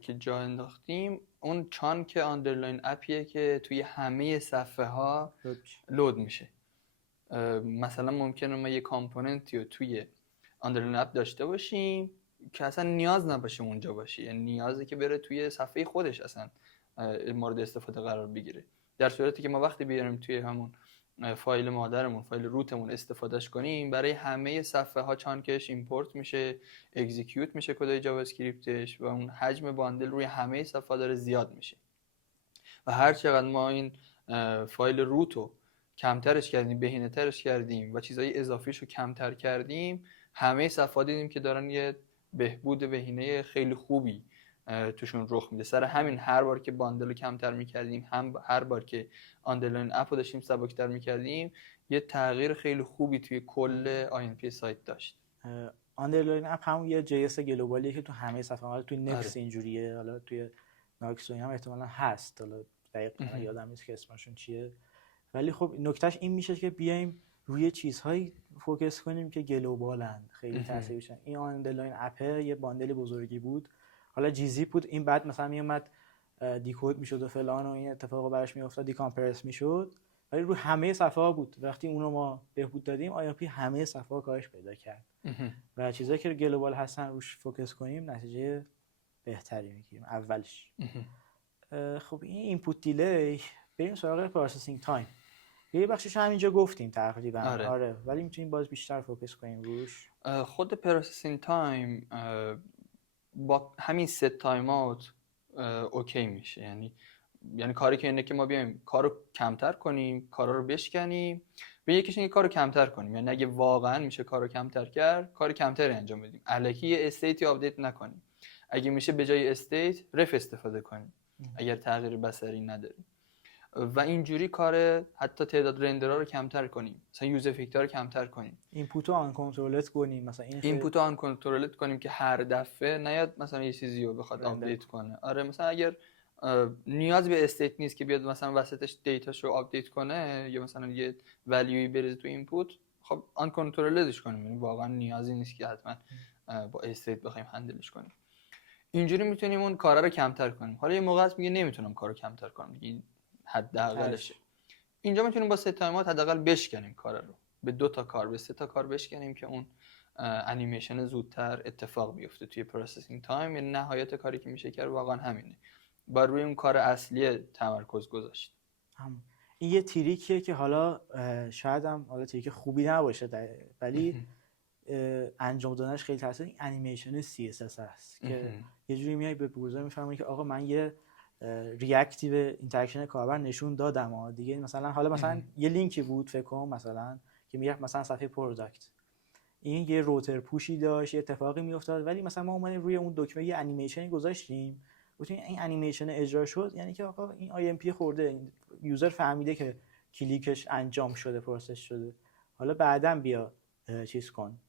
که جا انداختیم اون چانک آندرلاین اپیه که توی همه صفحه ها لود میشه. مثلا ممکنه ما یه کامپوننتی رو توی آندرلاین اپ داشته باشیم که اصلا نیاز نباشه اونجا باشه، یعنی نیازه که بره توی صفحه خودش اصلا مورد استفاده قرار بگیره. در صورتی که ما وقتی بیاریم توی همون فایل مادرمون، فایل روتمون استفادهش کنیم، برای همه صفحه ها چانکش ایمپورت میشه، اکزیکیوت میشه کدای جاوا اسکریپتش و اون حجم باندل روی همه صفحه داره زیاد میشه. و هر چقدر ما این فایل روتو کمترش کردیم، بهینه ترش کردیم و چیزای اضافیشو کمتر کردیم، همه صفحات دیدیم که دارن یه بهبود بهینه خیلی خوبی توشون رخ میده. سر همین هر بار که باندل رو کمتر میکردیم، هر بار که آندرلاین اپ رو داشتیم سبکتر میکردیم، یه تغییر خیلی خوبی توی کل INP سایت داشت. آندرلاین اپ همون یه JS گلوبالیه که تو همه صفحات، توی نکس اینجوریه، حالا توی ناکس هم احتمالاً هست، حالا دقیقاً یادم نیست که اسمشون چیه. ولی خب نکتهش این میشه که بیایم روی چیزهایی فوکس کنیم که گلوبالن، خیلی تاثیر میشن. این آندرلاین اپ یه باندل بزرگی بود، حالا جیزی بود، این بعد مثلا میومد دیکود میشد و فلان و این اتفاقا براش میافتاد، دیکامپرس میشد، ولی رو همه صفحه ها بود. وقتی اونو ما بهبود دادیم IOP همه صفحه ها کاهش پیدا کرد و چیزایی که گلوبال هستن روش فوکس کنیم نتیجه بهتری میگیریم اولش. خب این اینپوت دیلی، بریم سراغ پروسسینگ تایم. یه بخشش همینجا گفتیم تقریبا. آره ولی میتونیم باز بیشتر فوکس کنیم روش. خود پروسسینگ تایم با همین ست تایم اوت اوکی میشه. یعنی کاری که اینه که ما بیایم کارو کمتر کنیم، کارا رو بشکنیم، به یکیش اینکه کارو کمتر کنیم. یعنی اگه واقعا میشه کارو کمتر کرد، کار کمتری انجام بدیم، الکی استیتی آپدیت نکنیم. اگه میشه به جای استیت رف استفاده کنیم اگر تغییر بصری نداریم و اینجوری کار حتی تعداد رندرها رو کمتر کنیم، مثلا یوز افکت ها رو کمتر کنیم، اینپوت رو آن کنترلت کنیم، مثلا اینپوت رو آن کنترلت کنیم که هر دفعه نیاد مثلا یه چیزی رو بخواد آپدیت کنه. آره مثلا اگر نیاز به استیت نیست که بیاد مثلا وسطش دیتاشو آپدیت کنه یا مثلا یه ولیوی بریزه تو اینپوت، خب آن کنترلش کنیم، یعنی واقعا نیازی نیست که حتما با استیت بخوایم هندلش کنیم. اینجوری میتونیم اون کارا رو کمتر کنیم. حالا یه موقع میگه نمیتونم کارو کمتر کنم، دیگه حداقلشه. اینجا میتونیم با ست تایمات حداقل بشکنیم کارا رو، به 2 تا کار، به 3 تا کار بشکنیم که اون انیمیشن زودتر اتفاق بیفته توی پروسسینگ تایم. یعنی نهایت کاری که میشه کرد واقعا همینه، با روی اون کار اصلی تمرکز گذاشت. این یه تریکیه که حالا شاید هم حالا تریک خوبی نباشه ولی انجام دادنش خیلی تاثیر این انیمیشن CSS هست که یه جوری میای به بروزر میفهمی که آقا من یه ریاکتیو اینتراکشن کاربر نشون دادم دیگه. مثلا حالا مثلا یه لینکی بود فکر کنم مثلا که میرفت مثلا صفحه پروداکت، این یه روتر پوشی داشت، یه اتفاقی میافتاد، ولی مثلا ما اومدیم روی اون دکمه یه انیمیشن گذاشتیم، گفتیم این انیمیشن اجرا شد، یعنی که آقا این IMP خورده، یوزر فهمیده که کلیکش انجام شده، پروسس شده، حالا بعداً بیا چیز کن،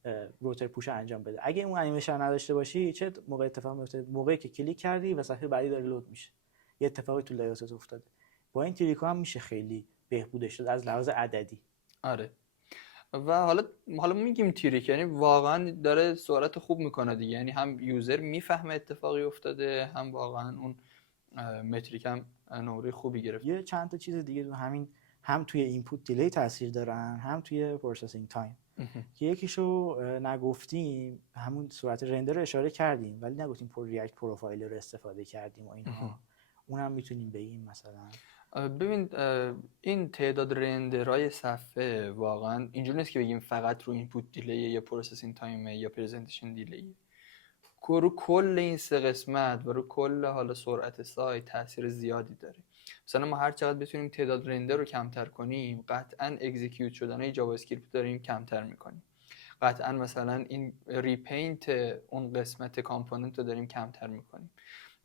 روتر پوش انجام بده. اگه اون انیمیشن نداشته باشی چه موقع اتفاق میفته؟ موقعی که کلیک کردی و صفحه بعدی داره لود میشه، یه اتفاقی تو لیاوت افتاده. با این تریکا هم میشه خیلی بهبودش داد از لحاظ عددی. آره. و حالا میگیم تریک، یعنی واقعا داره سرعت خوب میکنه دیگه، یعنی هم یوزر میفهمه اتفاقی افتاده، هم واقعا اون متریک هم نمره خوبی گرفت. یه چند تا چیز دیگه تو همین، هم توی اینپوت دیلی تاثیر دارن، هم توی پروسسینگ تایم. که یکیشو نگفتیم، همون سرعت رندر رو اشاره کردیم ولی نگفتیم ریاکت پروفایل رو استفاده کردیم و اینها. اونم میتونیم بگیم مثلا. ببین این تعداد رندرهای صفحه واقعا اینجوری نیست که بگیم فقط رو اینپوت دیلی یا پروسسینگ تایم یا پرزنتیشن دیلی. رو کل این سه قسمت و رو کل حالا سرعت سایت تاثیر زیادی داره. مثلا ما هر چقدر بتونیم تعداد رندر رو کمتر کنیم، قطعاً اکزیکیوت شدن جاوا اسکریپت داریم کمتر میکنیم. قطعاً مثلا این ریپینت اون قسمت کامپوننت رو داریم کمتر میکنیم.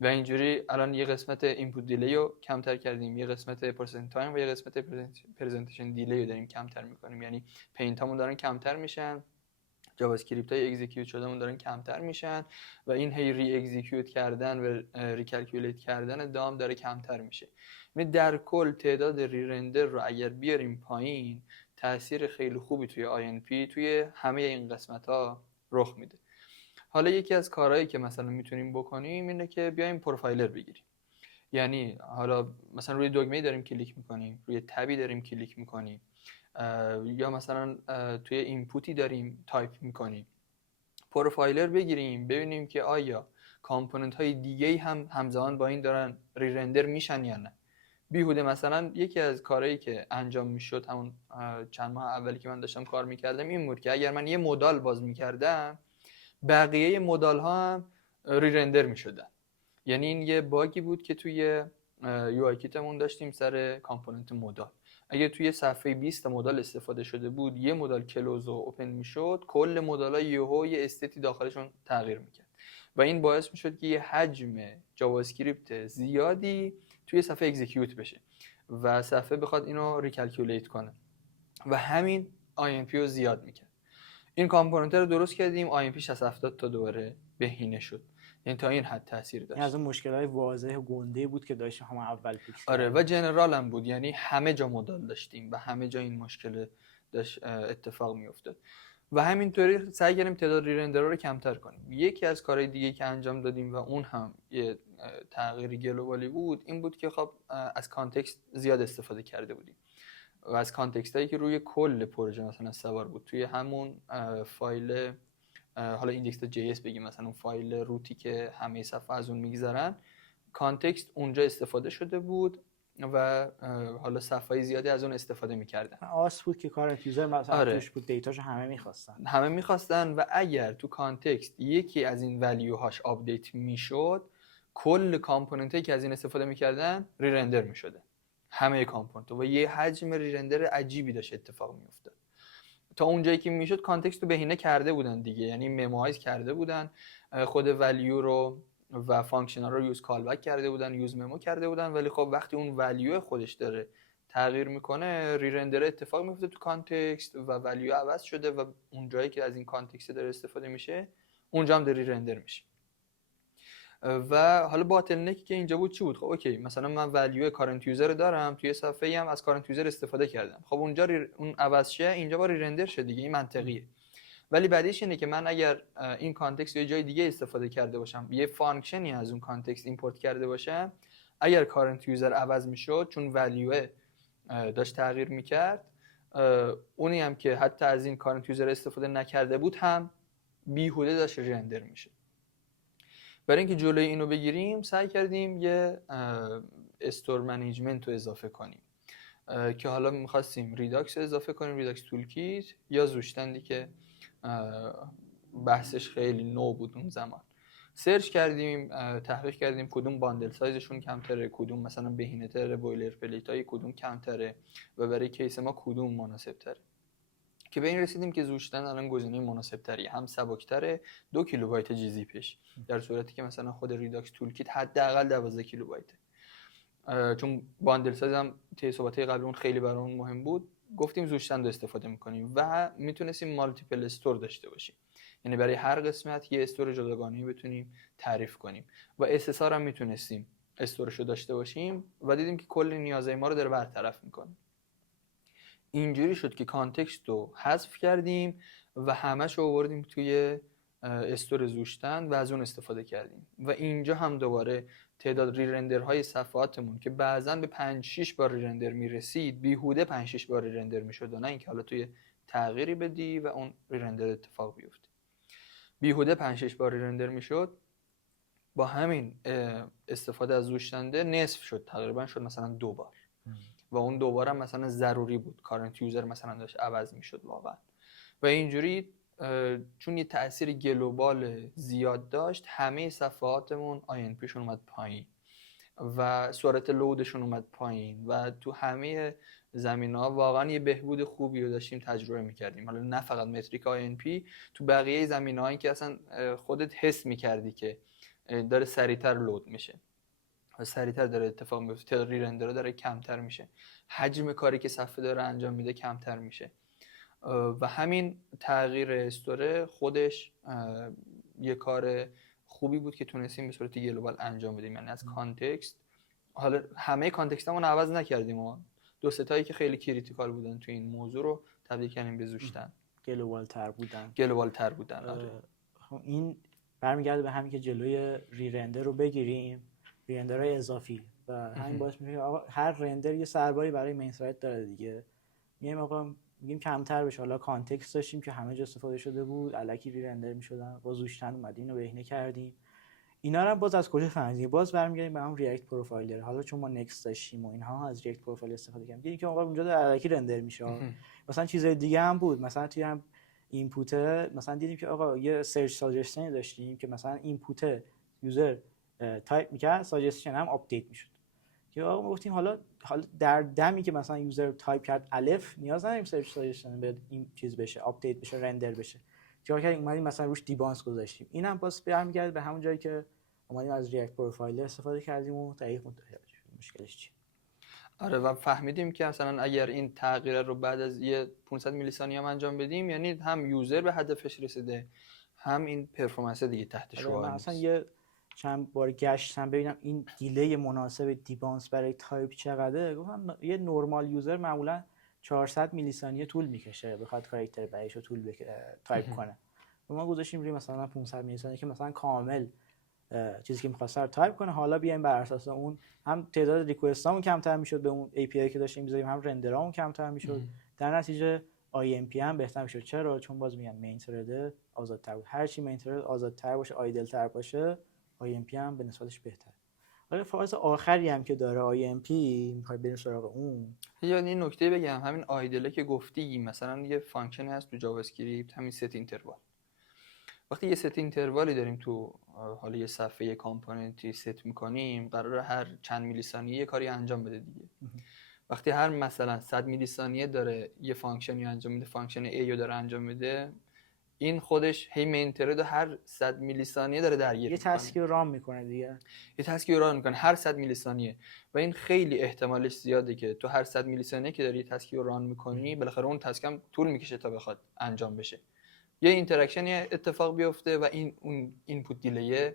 و اینجوری الان یه قسمت اینپوت دیلی رو کمتر کردیم، یه قسمت پرسنت تایم و یه قسمت پرزنتیشن دیلی رو داریم کمتر میکنیم. یعنی پینت هامون دارن کمتر میشن، جاوا اسکریپت های اکزیکیوت شدهمون دارن کمتر میشن و این هی ری اکزیکیوت کردن و ریکالکولیت کردن دام داره کمتر میشه. یعنی در کل تعداد ری رندر رو اگر بیاریم پایین، تاثیر خیلی خوبی توی INP توی همه این قسمت ها رخ میده. حالا یکی از کارهایی که مثلا میتونیم بکنیم اینه که بیایم پروفایلر بگیریم. یعنی حالا مثلا روی دکمه‌ای داریم کلیک میکنیم، روی تبی داریم کلیک میکنیم، یا مثلا توی اینپوتی داریم تایپ میکنیم، پروفایلر بگیریم ببینیم که آیا کامپوننت های دیگه هم همزمان با این دارن ری رندر میشن یا نه. بیهوده مثلا یکی از کارهایی که انجام میشد همون چند ماه اولی که من داشتم کار میکردم این بود که اگر من یه مدال باز میکردم، بقیه مدال ها هم ری رندر میشدن. یعنی این یه باگی بود که توی یو آی کیتمون داشتیم سر کامپوننت مدال. اگه توی صفحه 20 مدال استفاده شده بود، یه مدال کلوز و اوپن میشد، کل مدال‌ها یهو یه استیتی داخلشون تغییر میکرد و این باعث میشد که یه حجم جاوا اسکریپت زیادی توی صفحه اکزیکیوت بشه و صفحه بخواد اینو ریکالکولیت کنه و همین INP رو زیاد میکرد. این کامپوننت رو درست کردیم، INP 60-70 تا دوباره بهینه شد. یعنی تا این حد تاثیر داشت. این از اون مشکل‌های واضح و گنده بود که داشتیم هم اول پیش. آره و جنرال هم بود، یعنی همه جا مدال داشتیم و همه جا این مشکل داشت اتفاق میافتاد و همینطوری سعی کردیم تعداد ری رندرها رو کمتر کنیم. یکی از کارهای دیگه که انجام دادیم و اون هم یه تغییر گلوبالی بود این بود که خب از کانتکست زیاد استفاده کرده بودیم و از کانتکست هایی که روی کل پروژه مثلا سوار بود. توی همون فایل حالا index.js بگیم، مثلا اون فایل روتی که همه صفحه از اون میگذرن، کانتکست اونجا استفاده شده بود و حالا صفحه‌ای زیادی از اون استفاده می‌کردن. آس بود که کارنت یوزر مثلا توش بود، دیتاشو همه می‌خواستن و اگر تو کانتکست یکی از این ولیوهاش آپدیت میشد، کل کامپوننتایی که از این استفاده می‌کردن ری رندر می‌شده، همه کامپوننت، و یه حجم ری رندر عجیبی داشت اتفاق می‌افتاد. تا اونجایی که میشد کانتکست رو بهینه کرده بودن دیگه، یعنی مموایز کرده بودن خود ولیو رو و فانکشن ها رو یوز کال بک کرده بودن، یوز ممو کرده بودن، ولی خب وقتی اون ولیو خودش داره تغییر میکنه، ری رندر اتفاق میفته تو کانتکست و ولیو عوض شده و اون جایی که از این کانتکست داره استفاده میشه اونجا هم داره ری رندر میشه. و حالا باتلنکی که اینجا بود چی بود؟ خب اوکی، مثلا من ولیو کارنت یوزر دارم، توی صفحه‌ای هم از کارنت یوزر استفاده کردم، خب اونجا اون عوض شه، اینجا با ری رندر شه دیگه، این منطقیه. ولی بعدیش اینه که من اگر این کانتکست یه جای دیگه استفاده کرده باشم، یه فانکشنی از اون کانتکست ایمپورت کرده باشم، اگر کارنت یوزر عوض میشد چون ولیو داشت تغییر میکرد، اونی هم که حتی از این کارنت یوزر استفاده نکرده بود هم بیهوده داشت رندر میشه. برای اینکه جلوی اینو بگیریم سعی کردیم یه استور منیجمنت رو اضافه کنیم که حالا می‌خواستیم ریداکس اضافه کنیم، ریداکس تولکیت یا زوشتندی که بحثش خیلی نو بود اون زمان. سرچ کردیم، تحقیق کردیم کدوم باندل سایزشون کمتره، کدوم مثلا بهینه‌تره، بویلر پلیتای کدوم کمتره و برای کیس ما کدوم مناسب‌تره، که به این رسیدیم که زوشتن الان گزینه مناسب‌تریه، هم سبک‌تره، 2 کیلوبایت جیزیپش، در صورتی که مثلا خود ریداکس تولکیت حداقل 12 کیلوبایته. چون باندل سایز هم طی صحبت‌های قبل اون خیلی برامون مهم بود، گفتیم زوشتن رو استفاده می‌کنیم و میتونستیم مالتیپل استور داشته باشیم، یعنی برای هر قسمت یه استور جداگانه بتونیم تعریف کنیم و SSR هم میتونستیم استورشو داشته باشیم و دیدیم که کل نیازهای ما رو داره برطرف میکنه. اینجوری شد که کانتکست رو حذف کردیم و همش رو آوردیم توی استور زوشتن و از اون استفاده کردیم و اینجا هم دوباره تعداد ریرندرهای صفحاتمون که بعضا به 5-6 بار ریرندر میرسید بیهوده 5-6 بار ریرندر میشد و نه اینکه حالا توی تغییری بدی و اون ریرندر اتفاق بیفته. بیهوده 5-6 بار ریرندر میشد. با همین استفاده از زوشتنده نصف شد، تقریبا شد مثلا 2 بار و اون 2 بار هم مثلا ضروری بود، کارنت یوزر مثلا داشت عوض میشد واقعا. و اینجوری چون یه تأثیر گلوبال زیاد داشت همه صفحاتمون INP شون اومد پایین و سرعت لودشون اومد پایین و تو همه زمینه‌ها واقعا یه بهبود خوبی رو داشتیم تجربه می‌کردیم. حالا نه فقط متریک INP، تو بقیه زمینه‌هایی که اصلا خودت حس می‌کردی که داره سریعتر لود میشه و سریعتر داره اتفاق میفته، تعداد ریرندرها داره کمتر میشه، حجم کاری که صفحه داره انجام میده کمتر میشه و همین تغییر استوره خودش یه کار خوبی بود که تونستیم به صورت گلوبال انجام بدیم. یعنی از کانتکست، حالا همه کانتکستمون عوض نکردیم و 2-3 تایی که خیلی کریتیکال بودن تو این موضوع رو تبدیل کردیم به زوشتن. گلوبال تر بودن. آره. این برمیگرده به همین که جلوی ریرندر رو بگیریم، ریرندرهای اضافی و همین باعث میشه آقا هر رندر یه سرباری برای مین سایت داره دیگه. میایم آقا میگیم کمتر بشه. حالا کانتکست داشتیم که همه جا استفاده شده بود، الکی ریرندر میشدن، با زوشتن اومدیم و بهینه کردیم. اینا رو باز از کجا فهمیدیم؟ باز برمیگردیم به هم ریاکت پروفایلر. حالا چون ما نکست داشتیم و اینها از ریاکت پروفایل استفاده کردیم، دیدیم که آقا اونجا داره الکی رندر میشه. مثلا چیزای دیگه هم بود، مثلا توی هم اینپوت مثلا دیدیم که آقا یه سرچ ساجستشن داشتیم که مثلا اینپوت یوزر تایپ میکرد، ساجستشن هم آپدیت میشد. که آقا ما گفتیم حالا در دمی که مثلا یوزر تایپ کرد الف، نیاز نداریم سرچ ساجستشن به این چیز بشه، آپدیت بشه، رندر بشه. چیکار کردیم؟ اومدیم مثلا روش دیبانس گذاشتیم. اینم باز برمیگرده به همون جایی که اومدیم از ریاکت پروفایلر استفاده کردیم و دقیق متوجه مشکلش چیه. آره و فهمیدیم که مثلا اگر این تغییر رو بعد از یه 500 میلی ثانیه هم انجام بدیم، یعنی هم یوزر به هدفش رسیده، هم این پرفورمنس دیگه تحت شعاع نیست. مثلا یه چند بار گشتم ببینم این دیلی مناسب دیبانس برای تایپ چقدره. گفتم یه نورمال یوزر معمولا 400 میلی ثانیه طول میکشه بخواد کاراکتر برایش رو تایپ کنه. ما گذاشتیم روی مثلا 500 میلی ثانیه که مثلا کامل چیزی که می‌خواسته رو تایپ کنه. حالا بیایم بر اساس اون هم تعداد ریکوئستامون کمتر میشد به اون API که داشتیم می‌ذاریم، هم رندرامون کمتر میشد. در نتیجه IMP هم بهتر میشد. چرا؟ چون باز میگم مین ترد آزادتر بود. هر چی مین ترد آزادتر باشه، آیدل تر باشه، IMP هم به نسبتش بهتر. حالا فاز آخری هم که داره IMP، می‌خوای بریم سراغ اون. یعنی این نکته بگم، همین آیدل که گفتی، مثلا یه فانکشنی هست تو جاوا اسکریپت، همین ست اینتروال. وقتی یه ست اینتروالی داریم تو حالا یه صفحه یه کامپوننتی ست میکنیم، قراره هر چند میلی ثانیه یه کاری انجام بده دیگه. وقتی هر مثلا 100 میلی ثانیه داره یه فانکشنی انجام میده، فانکشن A رو داره انجام میده، این خودش هی مین ترید هر 100 میلی ثانیه داره درگیر یه تسکی رو ران میکنه دیگه. یه تسکی رو ران میکنه هر 100 میلی ثانیه و این خیلی احتمالش زیاده که تو هر 100 میلی ثانیه که داری یه تسکی رو ران میکنی، بالاخره اون تسک هم طول میکشه تا بخواد انجام بشه. یه اینتراکشنی اتفاق بیفته و اون اینپوت دیلی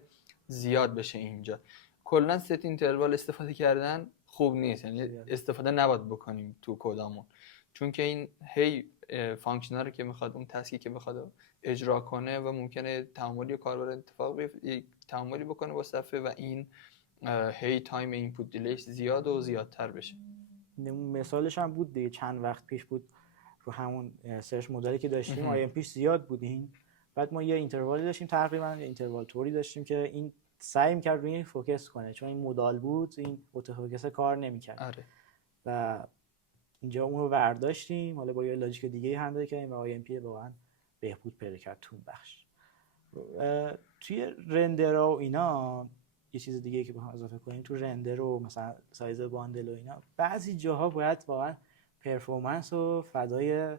زیاد بشه. اینجا کلا ست اینتروال استفاده کردن خوب نیست، یعنی استفاده نباید بکنیم تو کدامون، چون که این هی فانکشن رو که میخواد اون تسکی که بخواد اجرا کنه و ممکنه تعاملی کاربر اتفاق تعاملی بکنه با صفحه و این هی تایم اینپوت دیلیش زیاد و زیادتر بشه. مثالش هم بود دیگه، چند وقت پیش بود رو همون سرچ مدلی که داشتیم آیم پیش زیاد بودین. بعد ما یه اینتروالی داشتیم، تقریبا یه اینتروال توری داشتیم که این سعی می‌کرد روی این فوکس کنه، چون این مدال بود این اتو فوکس کار نمی‌کرد. آره. و اینجا اون رو برداشتیم، حالا با یه لاجیک دیگه هندل کردیم و آیم پی واقعا بهبود پیدا کرد تو بخش. توی رندر و اینا یه چیز دیگه که بخوام اضافه کنیم، تو رندر و مثلا سایز باندل و اینا بعضی جاها باید واقعا پرفورمنس رو فدای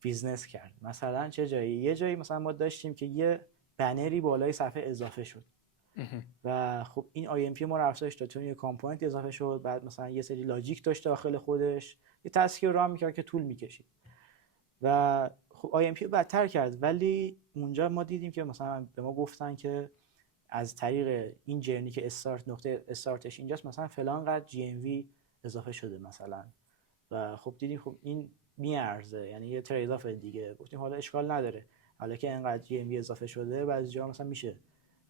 بیزنس کرد. مثلا چه جایی؟ یه جایی مثلا ما داشتیم که یه بنری بالای صفحه اضافه شد و خب این IMP ما رو افزایش داد، چون یه کامپوننت اضافه شد، بعد مثلا یه سری لاجیک داشت داخل خودش، یه تسکی رو راه میکرد که طول میکشید و خب IMP رو بدتر کرد. ولی اونجا ما دیدیم که مثلا به ما گفتن که از طریق این جرنی که نقطه استارتش اینجاست مثلا فلان قدر جی ام وی اضافه شده مثلا و خب دیدیم خب این میارزه، یعنی یه ترید آف دیگه. گفتیم حالا اشکال نداره حالا که اینقدر جی ام وی اضافه شده بعضی جا مثلا میشه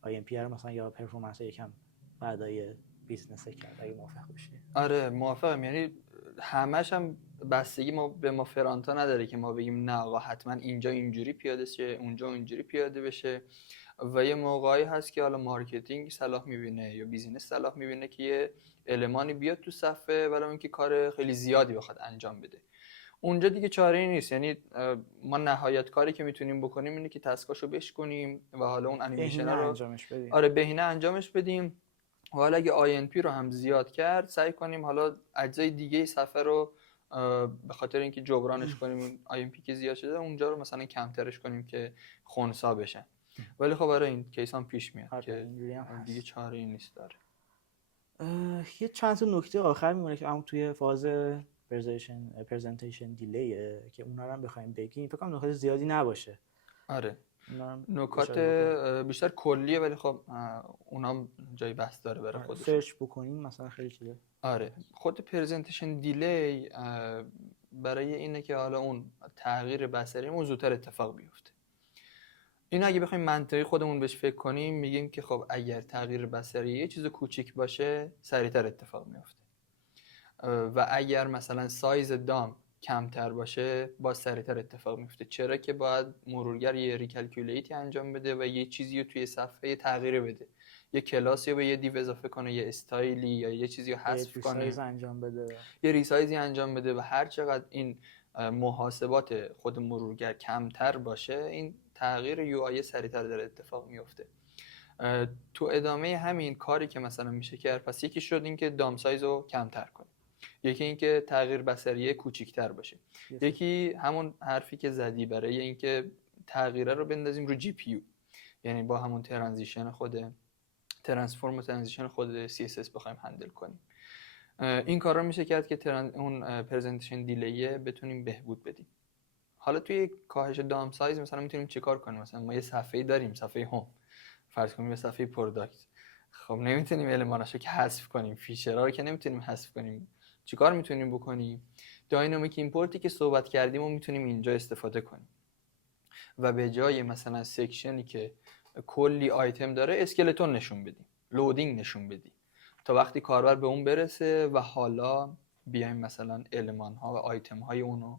آی ام پی رو مثلا یا پرفورمنس یکم بعدای بیزنس کرد اگه موافق باشی. آره موافقم، یعنی همش هم بستگی به ما فرانتا نداره که ما بگیم نه آقا حتما اینجا اینجوری پیاده شه اونجا اینجوری پیاده بشه. و یه موقعی هست که حالا مارکتینگ صلاح میبینه یا بیزینس صلاح میبینه که یه المانی بیاد تو صفحه ولی اینکه کار خیلی زیادی بخواد انجام بده، اونجا دیگه چاره‌ای نیست. یعنی ما نهایت کاری که میتونیم بکنیم اینه که تسکاشو بشکنیم و حالا اون انیمیشن رو انجامش بدیم. آره بهینه انجامش بدیم. و حالا اگه INP رو هم زیاد کرد سعی کنیم حالا اجزای دیگه صفحه رو به خاطر اینکه جبرانش کنیم INP که زیاد شده اونجا رو مثلا کمترش کنیم که خنثی بشن. ولی خب برای این کیس هم پیش میاد که دیگه چاره‌ای نیست داره. یه چند تا نکته آخر میمونه که همون توی فاز پرزنتیشن دیلیه که اونا رو هم بخوایم بگیم فکر کنم نکات زیادی نباشه. آره نکات بیشتر کلیه ولی خب اونام جای بحث داره برای خودش. سرچ بکنیم مثلا خیلی چیزه. آره خود پرزنتیشن دیلی برای اینه که حالا اون تغییر بصری زودتر اتفاق بیفته. این اگه بخوایم منطقی خودمون بهش فکر کنیم میگیم که خب اگر تغییر بصری یه چیز کوچیک باشه سریعتر اتفاق میفته و اگر مثلا سایز دام کمتر باشه باز سریعتر اتفاق میفته. چرا که باید مرورگر یه ریکالکولیتی انجام بده و یه چیزی رو توی صفحه تغییر بده، یه کلاسی رو به یه دیو اضافه کنه، یه استایلی یا یه چیزی رو حذف کنه، انجام بده، یه ریسایزی انجام بده و هر چقدر این محاسبات خود مرورگر کمتر باشه این تغییر یو آی سریعتر داره اتفاق میفته. تو ادامه همین کاری که مثلا میشه کرد پس یکی شد این که دام سایز رو کمتر کنیم، یکی این که تغییر بصری کوچیک‌تر باشه، یکی همون حرفی که زدی برای اینکه تغییره رو بندازیم رو جی پی یو، یعنی با همون ترانزیشن خود ترانسفورم و ترانزیشن خود سی اس اس بخوایم هندل کنیم. این کار رو میشه کرد که اون پرزنتیشن دیلیه بتونیم بهبود بدیم. حالا توی کاهش دام سایز مثلا میتونیم چیکار کنیم؟ مثلا ما یه صفحه‌ای داریم، صفحه هوم فرض کنیم یه صفحه پروداکت، خب نمیتونیم الماناشو که حذف کنیم، فیچرها رو که نمیتونیم حذف کنیم. چیکار میتونیم بکنیم؟ داینامیک ایمپورتی که صحبت کردیم رو میتونیم اینجا استفاده کنیم و به جای مثلا سکشنی که کلی آیتم داره اسکلتون نشون بدیم، لودینگ نشون بدیم تا وقتی کاربر به اون برسه و حالا بیایم مثلا المان ها و آیتم های اونو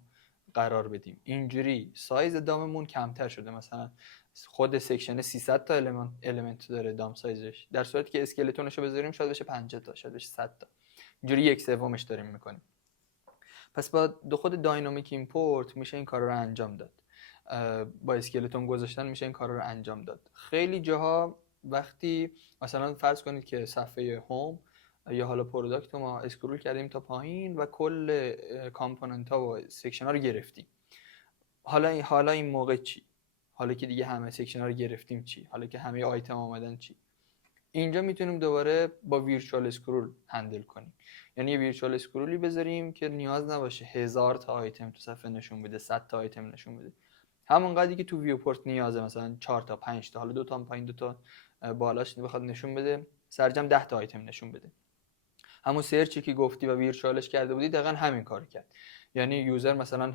قرار بدیم. اینجوری سایز داممون کمتر شده، مثلا خود سکشن 300 تا المنت داره دام سایزش، در صورتی که اسکلتونشو بذاریم شاید بشه 50 تا، شاید بشه 100 تا، اینجوری یک سومش داریم میکنیم. پس با خود داینامیک ایمپورت میشه این کار رو انجام داد، با اسکلتون گذاشتن میشه این کار رو انجام داد. خیلی جاها وقتی مثلا فرض کنید که صفحه هوم یا حالا پروداکت ما اسکرول کردیم تا پایین و کل کامپوننت ها و سکشن ها رو گرفتیم، حالا این موقع چی؟ حالا که دیگه همه سکشن ها رو گرفتیم چی؟ حالا که همه آیتم آمدن چی؟ اینجا میتونیم دوباره با ویرچوال اسکرول هندل کنیم، یعنی یه ویرچوال اسکرولی بذاریم که نیاز نباشه 1000 تا آیتم تو صفحه نشون بده، 100 تا آیتم نشون بده، همون قدری که تو ویوپورت نیازه، مثلا 4 تا 5 تا، حالا 2 تا پایین 2 تا بالاش بخواد نشون بده، سرجم 10 تا آیتم نشون بده. همون سرچی که گفتی و ویرچوالش کرده بودی دقیقاً همین کارو کرد. یعنی یوزر مثلا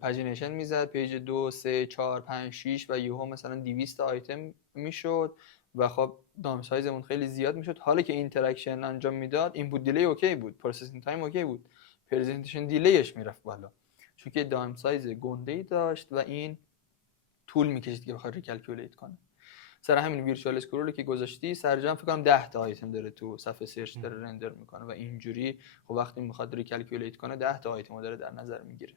پاجینیشن میزد پیج 2 3 4 5 6 و یهو مثلا 200 آیتم میشد و خب دام سایزمون خیلی زیاد میشد. حالا که اینتراکشن انجام میداد اینپوت دیلی اوکی بود، پروسسینگ تایم اوکی بود، پرزنتیشن دیلیش میرفت بالا چون که دام سایز گنده‌ای داشت و این طول میکشید که بخواد ریکالکولیت کنه. سر همین ویرچوال اسکرول که گذاشتی سرجم فکر کنم 10 تا آیتم داره تو صفحه سرچ داره رندر میکنه و اینجوری خب وقتی میخواد ریکالکولیت کنه 10 تا آیتم داره در نظر میگیره.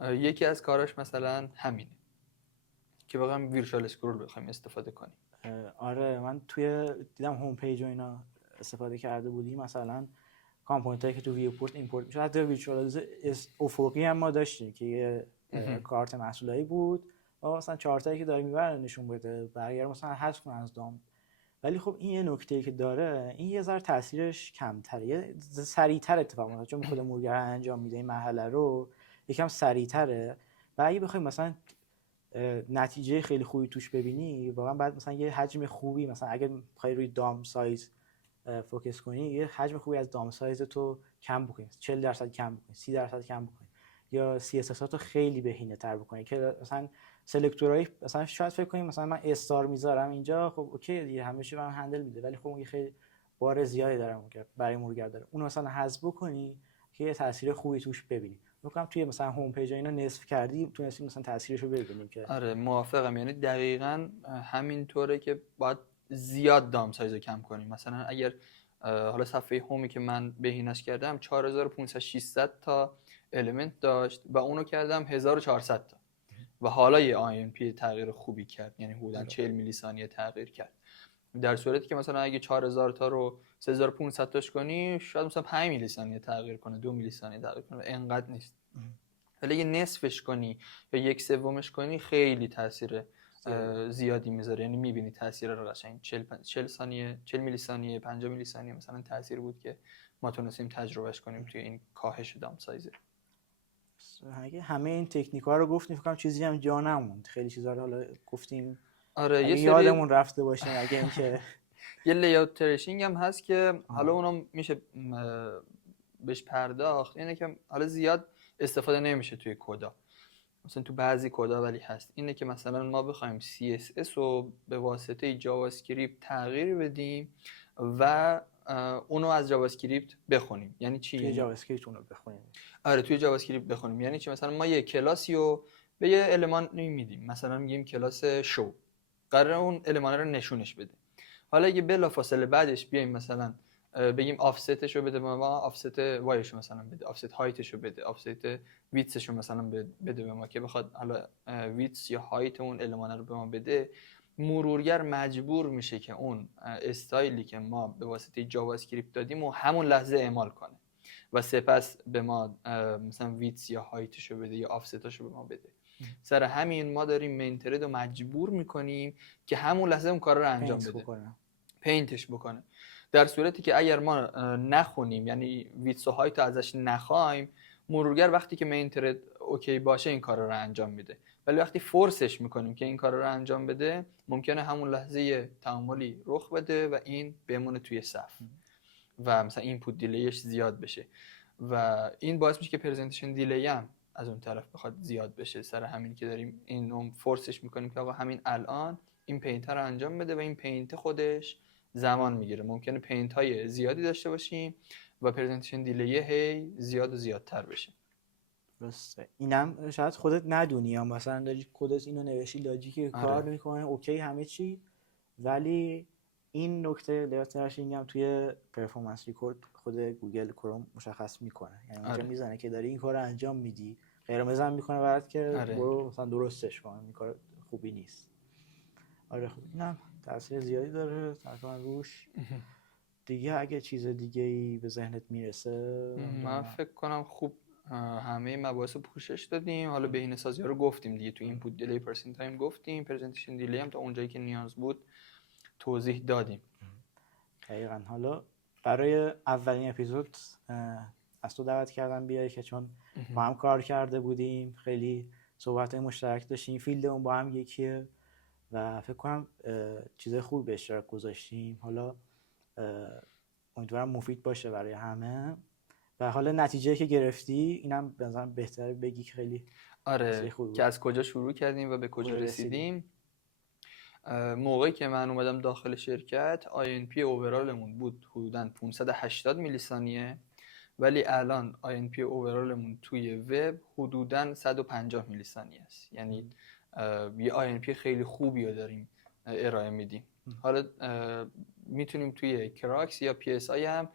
یکی از کاراش مثلا همینه که بخوام ویرچوال اسکرول بخوایم استفاده کنیم. آره من توی دیدم هوم پیج و اینا استفاده کرده بودیم، مثلا کامپوننت هایی که تو ویوپورت ایمپورت میشه، حتی ویرچوال افقی هم ما داشتیم که یه کارت محصولایی بود و مثلا چارتایی که داره میبره نشون بده، بقیه مثلا حذف کنه از دام. ولی خب این یه نکته‌ای که داره، این یه ذره تاثیرش کمتره، یه سریعتر اتفاق میفته چون خود مرورگر انجام میده این مرحله رو یکم سریعتره و اگه بخوایم مثلا نتیجه خیلی خوبی توش ببینی، واقعا بعد مثلا یه حجم خوبی، مثلا اگه بخوای روی دام سایز فوکس کنی، یه حجم خوبی از دام سایز تو کم بکنی، 40% کم بکنی، 30% کم بکنی، یا CSS تو خیلی بهینه‌تر بکنی که مثلا سلکتورای مثلا شاید فکر کنیم مثلا من استار میذارم اینجا، خب اوکی دیگه همه چی برام هندل میده، ولی خب اون خیلی بار زیادی داره برای مرورگر داره، اون مثلا حذف بکنی که یه تاثیر خوبی توش ببینی. میگم توی مثلا هوم پیج اینا نصف کردی تونستیم مثلا تاثیرشو ببینیم که آره موافقم، یعنی دقیقاً همینطوره که باید زیاد دام سایزو کم کنیم. مثلا اگر حالا صفحه هومی که من بهینه‌اش کردم 4500 600 تا المنت داشت و اونو کردم 1400 تا و حالا یه INP تغییر خوبی کرد، یعنی حدوداً 40 میلی ثانیه تغییر کرد. در صورتی که مثلا اگه 4000 تا رو 3500 تاش کنی شاید مثلا 5 میلی ثانیه تغییر کنه، 2 میلی ثانیه تغییر کنه، اینقدر نیست. ولی اگه نصفش کنی یا یک سومش کنی خیلی تاثیر زیادی میذاره، یعنی میبینی تاثیر رو قشنگ 40 ثانیه 40 میلی ثانیه 50 میلی ثانیه مثلا تاثیر بود که ما تونستیم تجربهش کنیم توی این کاهش دام سایز. اگه همه این تکنیک‌ها رو گفتیم فکر کنم چیزی هم جا نموند، خیلی چیزا رو حالا گفتیم آره یه یادمون رفته باشه اگه اینکه یه لی‌آوت ترشینگ هم هست که حالا اونم میشه بهش پرداخت، اینه که حالا زیاد استفاده نمیشه توی کدا، مثلا تو بعضی کدا ولی هست، اینه که مثلا ما بخوایم CSS رو به واسطه جاوا اسکریپت تغییر بدیم و اونو از جاوا اسکریپت بخونیم. یعنی چی؟ توی جاوا اسکریپت اونو بخونیم. آره توی جاوا اسکریپت بخونیم. یعنی چی؟ مثلا ما یه کلاسی رو به یه المان میدیم، مثلا میگیم کلاس شو، قراره اون المان رو نشونش بده. حالا اگه بلافاصله بعدش بیایم مثلا بگیم آفستش رو بده به ما، آفست وایش رو مثلا بده، آفست هایتش رو بده، آفست ویتسش رو مثلا بده به ما که بخواد حالا ویتس یا هایت اون المان رو به ما بده، مرورگر مجبور میشه که اون استایلی که ما به واسطه جاوا اسکریپت دادیم و همون لحظه اعمال کنه و سپس به ما مثلا ویتس یا هایتش رو بده یا آفستش رو به ما بده. سر همین ما داریم مینترد رو مجبور میکنیم که همون لحظه اون کار رو انجام بده، پینتش بکنه. در صورتی که اگر ما نخونیم، یعنی ویتس و هایت ازش نخوایم، مرورگر وقتی که مینترد اوکی باشه این کار رو انجام میده، ولی وقتی فورسش میکنیم که این کار رو انجام بده ممکنه همون لحظه تعاملی رخ بده و این بمونه توی صف و مثلا اینپوت دیلیش زیاد بشه و این باعث میشه که پرزنتیشن دیلی هم از اون طرف بخواد زیاد بشه. سر همین که داریم اینو فورسش میکنیم که آقا همین الان این پینت رو انجام بده و این پینت خودش زمان میگیره، ممکنه پینت های زیادی داشته باشیم و پرزنتیشن دیلی هی زیاد و زیادتر بشه. درسته. اینم شاید خودت ندونی، یا مثلا داری کدت اینو نوشتی لاجیک کار میکنه اوکی همه چی، ولی این نکته لی‌آوت ترشینگ هم توی پرفورمنس ریکورد خود گوگل کروم مشخص میکنه، یعنی اونجا میزنه که داری این کارو انجام میدی، قرمز هم میکنه برات که برو مثلا درستش کن، این کار خوبی نیست. آره خب اینم تاثیر زیادی داره تقریبا روش. دیگه اگه چیز دیگه ای به ذهنت میرسه؟ من فکر کنم خوب همه مباحث پوشش دادیم. حالا بهینه‌سازی ها رو گفتیم دیگه، تو اینپوت دیلی پرسنت تایم گفتیم، پرزنتیشن دیلی هم تا اونجایی که نیاز بود توضیح دادیم. دقیقاً. حالا برای اولین اپیزود از تو دعوت کردم بیای که چون با هم کار کرده بودیم، خیلی صحبت‌های مشترک داشتیم، فیلدمون با هم یکیه و فکر کنم چیزای خوبی به اشتراک گذاشتیم. حالا امیدوارم مفید باشه برای همه و حالا نتیجه که گرفتی اینم به نظرم بهتره بگی که خیلی که از کجا شروع کردیم و به کجا رسیدیم. موقعی که من اومدم داخل شرکت INP اوورالمون بود حدوداً 580 میلی ثانیه، ولی الان INP اوورالمون توی وب حدوداً 150 میلی ثانیه است. یعنی یه INP خیلی خوبی رو داریم ارائه میدیم. حالا میتونیم توی کراکس یا PSI هم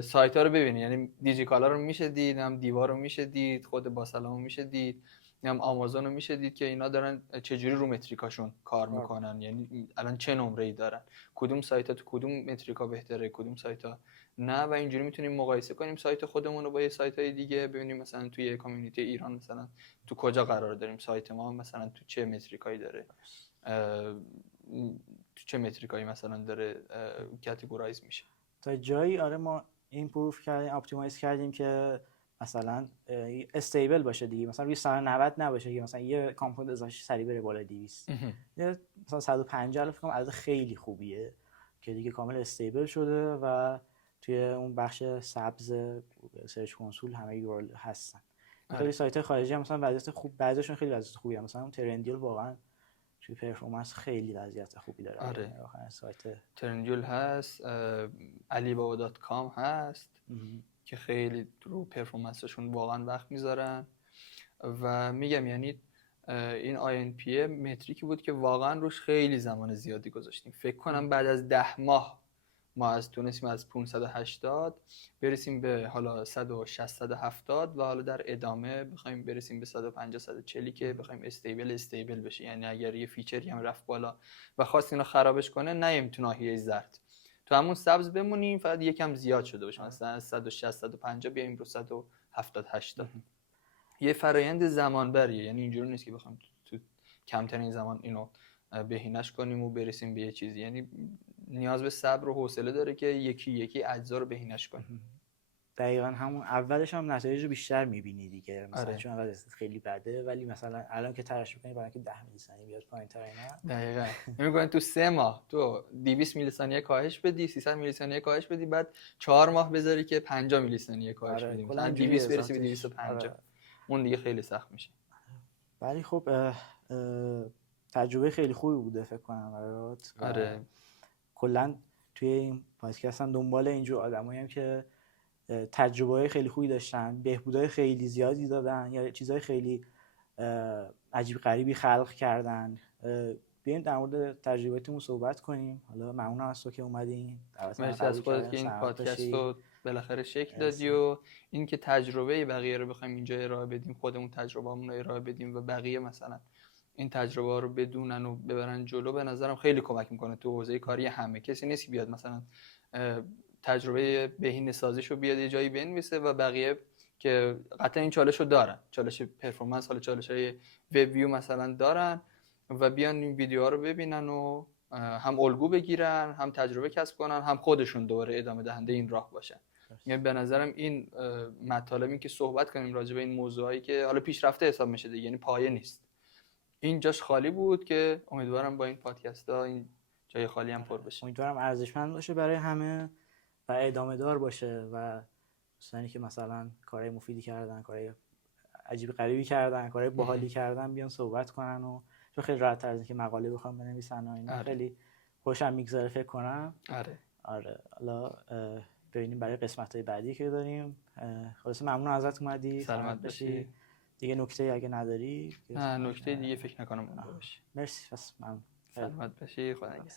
سایت ها رو ببینیم، یعنی دیجیکالا رو میشه دید، هم دیوار رو میشه دید، خود باسلام رو میشه دید، هم آمازون رو میشه دید که اینا دارن چجوری رو متریکاشون کار میکنن، یعنی الان چه نمره‌ای دارن، کدوم سایت ها تو کدوم متریکا بهتره، کدوم سایت ها نه، و اینجوری میتونیم مقایسه کنیم سایت خودمون رو با یه سایت های دیگه، ببینیم مثلا توی کامیونیتی ایران مثلا تو کجا قرار داریم، سایت ما مثلا تو چه متریکایی داره، تو چه متریکایی مثلا داره کاتگورایز میشه. تا جایی آره ما ایمپروو کردیم، اپتیمایز کردیم که مثلا استیبل باشه دیگه، مثلا روی 190 نباشه که مثلا یه کامپوننت اضافه سریع بره بالا 200. مثلا 150 فکر کنم عدد خیلی خوبیه که دیگه کامل استیبل شده و توی اون بخش سبز سرچ کنسول همه یورل هستن. خیلی سایت خارجی هم مثلا وضعیت خوب، بعضیشون خیلی وضعیت خوبی هست، مثلا ترندیل واقعا توی پرفورمنس خیلی وضعیت خوبی داره. آره سایت ترندیل هست، alibaba.com هست که خیلی رو پرفورمنسشون واقعا وقت میذارن و میگم یعنی این INP متریکی بود که واقعا روش خیلی زمان زیادی گذاشتیم. فکر کنم بعد از 10 ماه ما تونستیم از 580 برسیم به حالا 160 170 و حالا در ادامه بخوایم برسیم به 150 140 که بخوایم استیبل بشه. یعنی اگر یه فیچری هم رفت بالا و خواست اینو خرابش کنه نیم تو ناحیه زرد، تو همون سبز بمونیم، فقط یکم زیاد شده باشه، مثلا از 160 150 بیایم رو 170 80. یه فرایند زمان بریه، یعنی اینجوری نیست که بخوایم تو کمترین زمان اینو بهینه‌اش کنیم و برسیم به یه چیزی. یعنی نیاز به صبر و حوصله داره که یکی یکی اجزا رو بهینه‌اش کنیم. دقیقاً همون اولش هم نتایج رو بیشتر می‌بینی دیگه، مثلا چون اول خیلی بده ولی مثلا الان که ترش می‌کنی برای اینکه 10 میلی ثانیه بیاد پایین‌تر اینا، دقیقاً می‌گن تو 3 ماه تو 200 میلی ثانیه کاهش بدی، 300 میلی ثانیه کاهش بدی، بعد 4 ماه بذاری که 50 میلی ثانیه کاهش بدی، مثلا 200 برسی به 250. اون دیگه خیلی سخت میشه. ولی خب تجربه خیلی خوبی بوده فکر کنم برات. آره کلا توی این پادکست هم دنبال اینجور آدماییم که تجربه‌های خیلی خوبی داشتن، بهبودهای خیلی زیادی دادن یا چیزهای خیلی عجیب غریبی خلق کردن. بیایم در مورد تجربه‌تون صحبت کنیم. حالا ممنونم از تو که اومدین. مرسی از خودت که این پادکست رو بالاخره شکل دادی و این که تجربه بقیه رو بخوایم اینجا ارائه بدیم، خودمون تجربه‌مون رو ارائه بدیم و بقیه مثلا این تجربه رو بدونن و ببرن جلو، به نظرم خیلی کمک میکنه تو حوزه کاری همه. کسی نیست که بیاد مثلا تجربه بهینه‌سازیشو بیاد یه جایی بنویسه و بقیه که قطعا این چالش رو دارن، چالش پرفورمنس، حالا چالش‌های وب ویو مثلا دارن و بیان این ویدیوها رو ببینن و هم الگو بگیرن، هم تجربه کسب کنن، هم خودشون دوباره ادامه دهنده این راه باشن. یعنی به نظرم این مطالبی که صحبت کنیم راجع به این موضوعایی که حالا پیشرفته حساب میشه دیگه، یعنی پایه نیست، این جاش خالی بود که امیدوارم با این پادکست‌ها این جای خالی هم پر بشه. امیدوارم ارزشمند باشه برای همه و ادامه دار باشه و دوستانی که مثلا کارهای مفیدی کردن، کارهای عجیب غریبی کردن، کارهای باحالی کردن بیان صحبت کنن و چون خیلی راحت تر از اینکه مقاله بخوام بنویسن و اینا. خیلی خوشم میگذره فکر کنم. آره حالا ببینیم برای قسمت‌های بعدی که داریم. خلاص ممنون ازت اومدی. سلامت باشی. دیگه نکته اگه نداری؟ نه نکته دیگه فکر نکنم اون باشه. مرسی. پس ممنون. سلامت باشی. خدا نگهدار.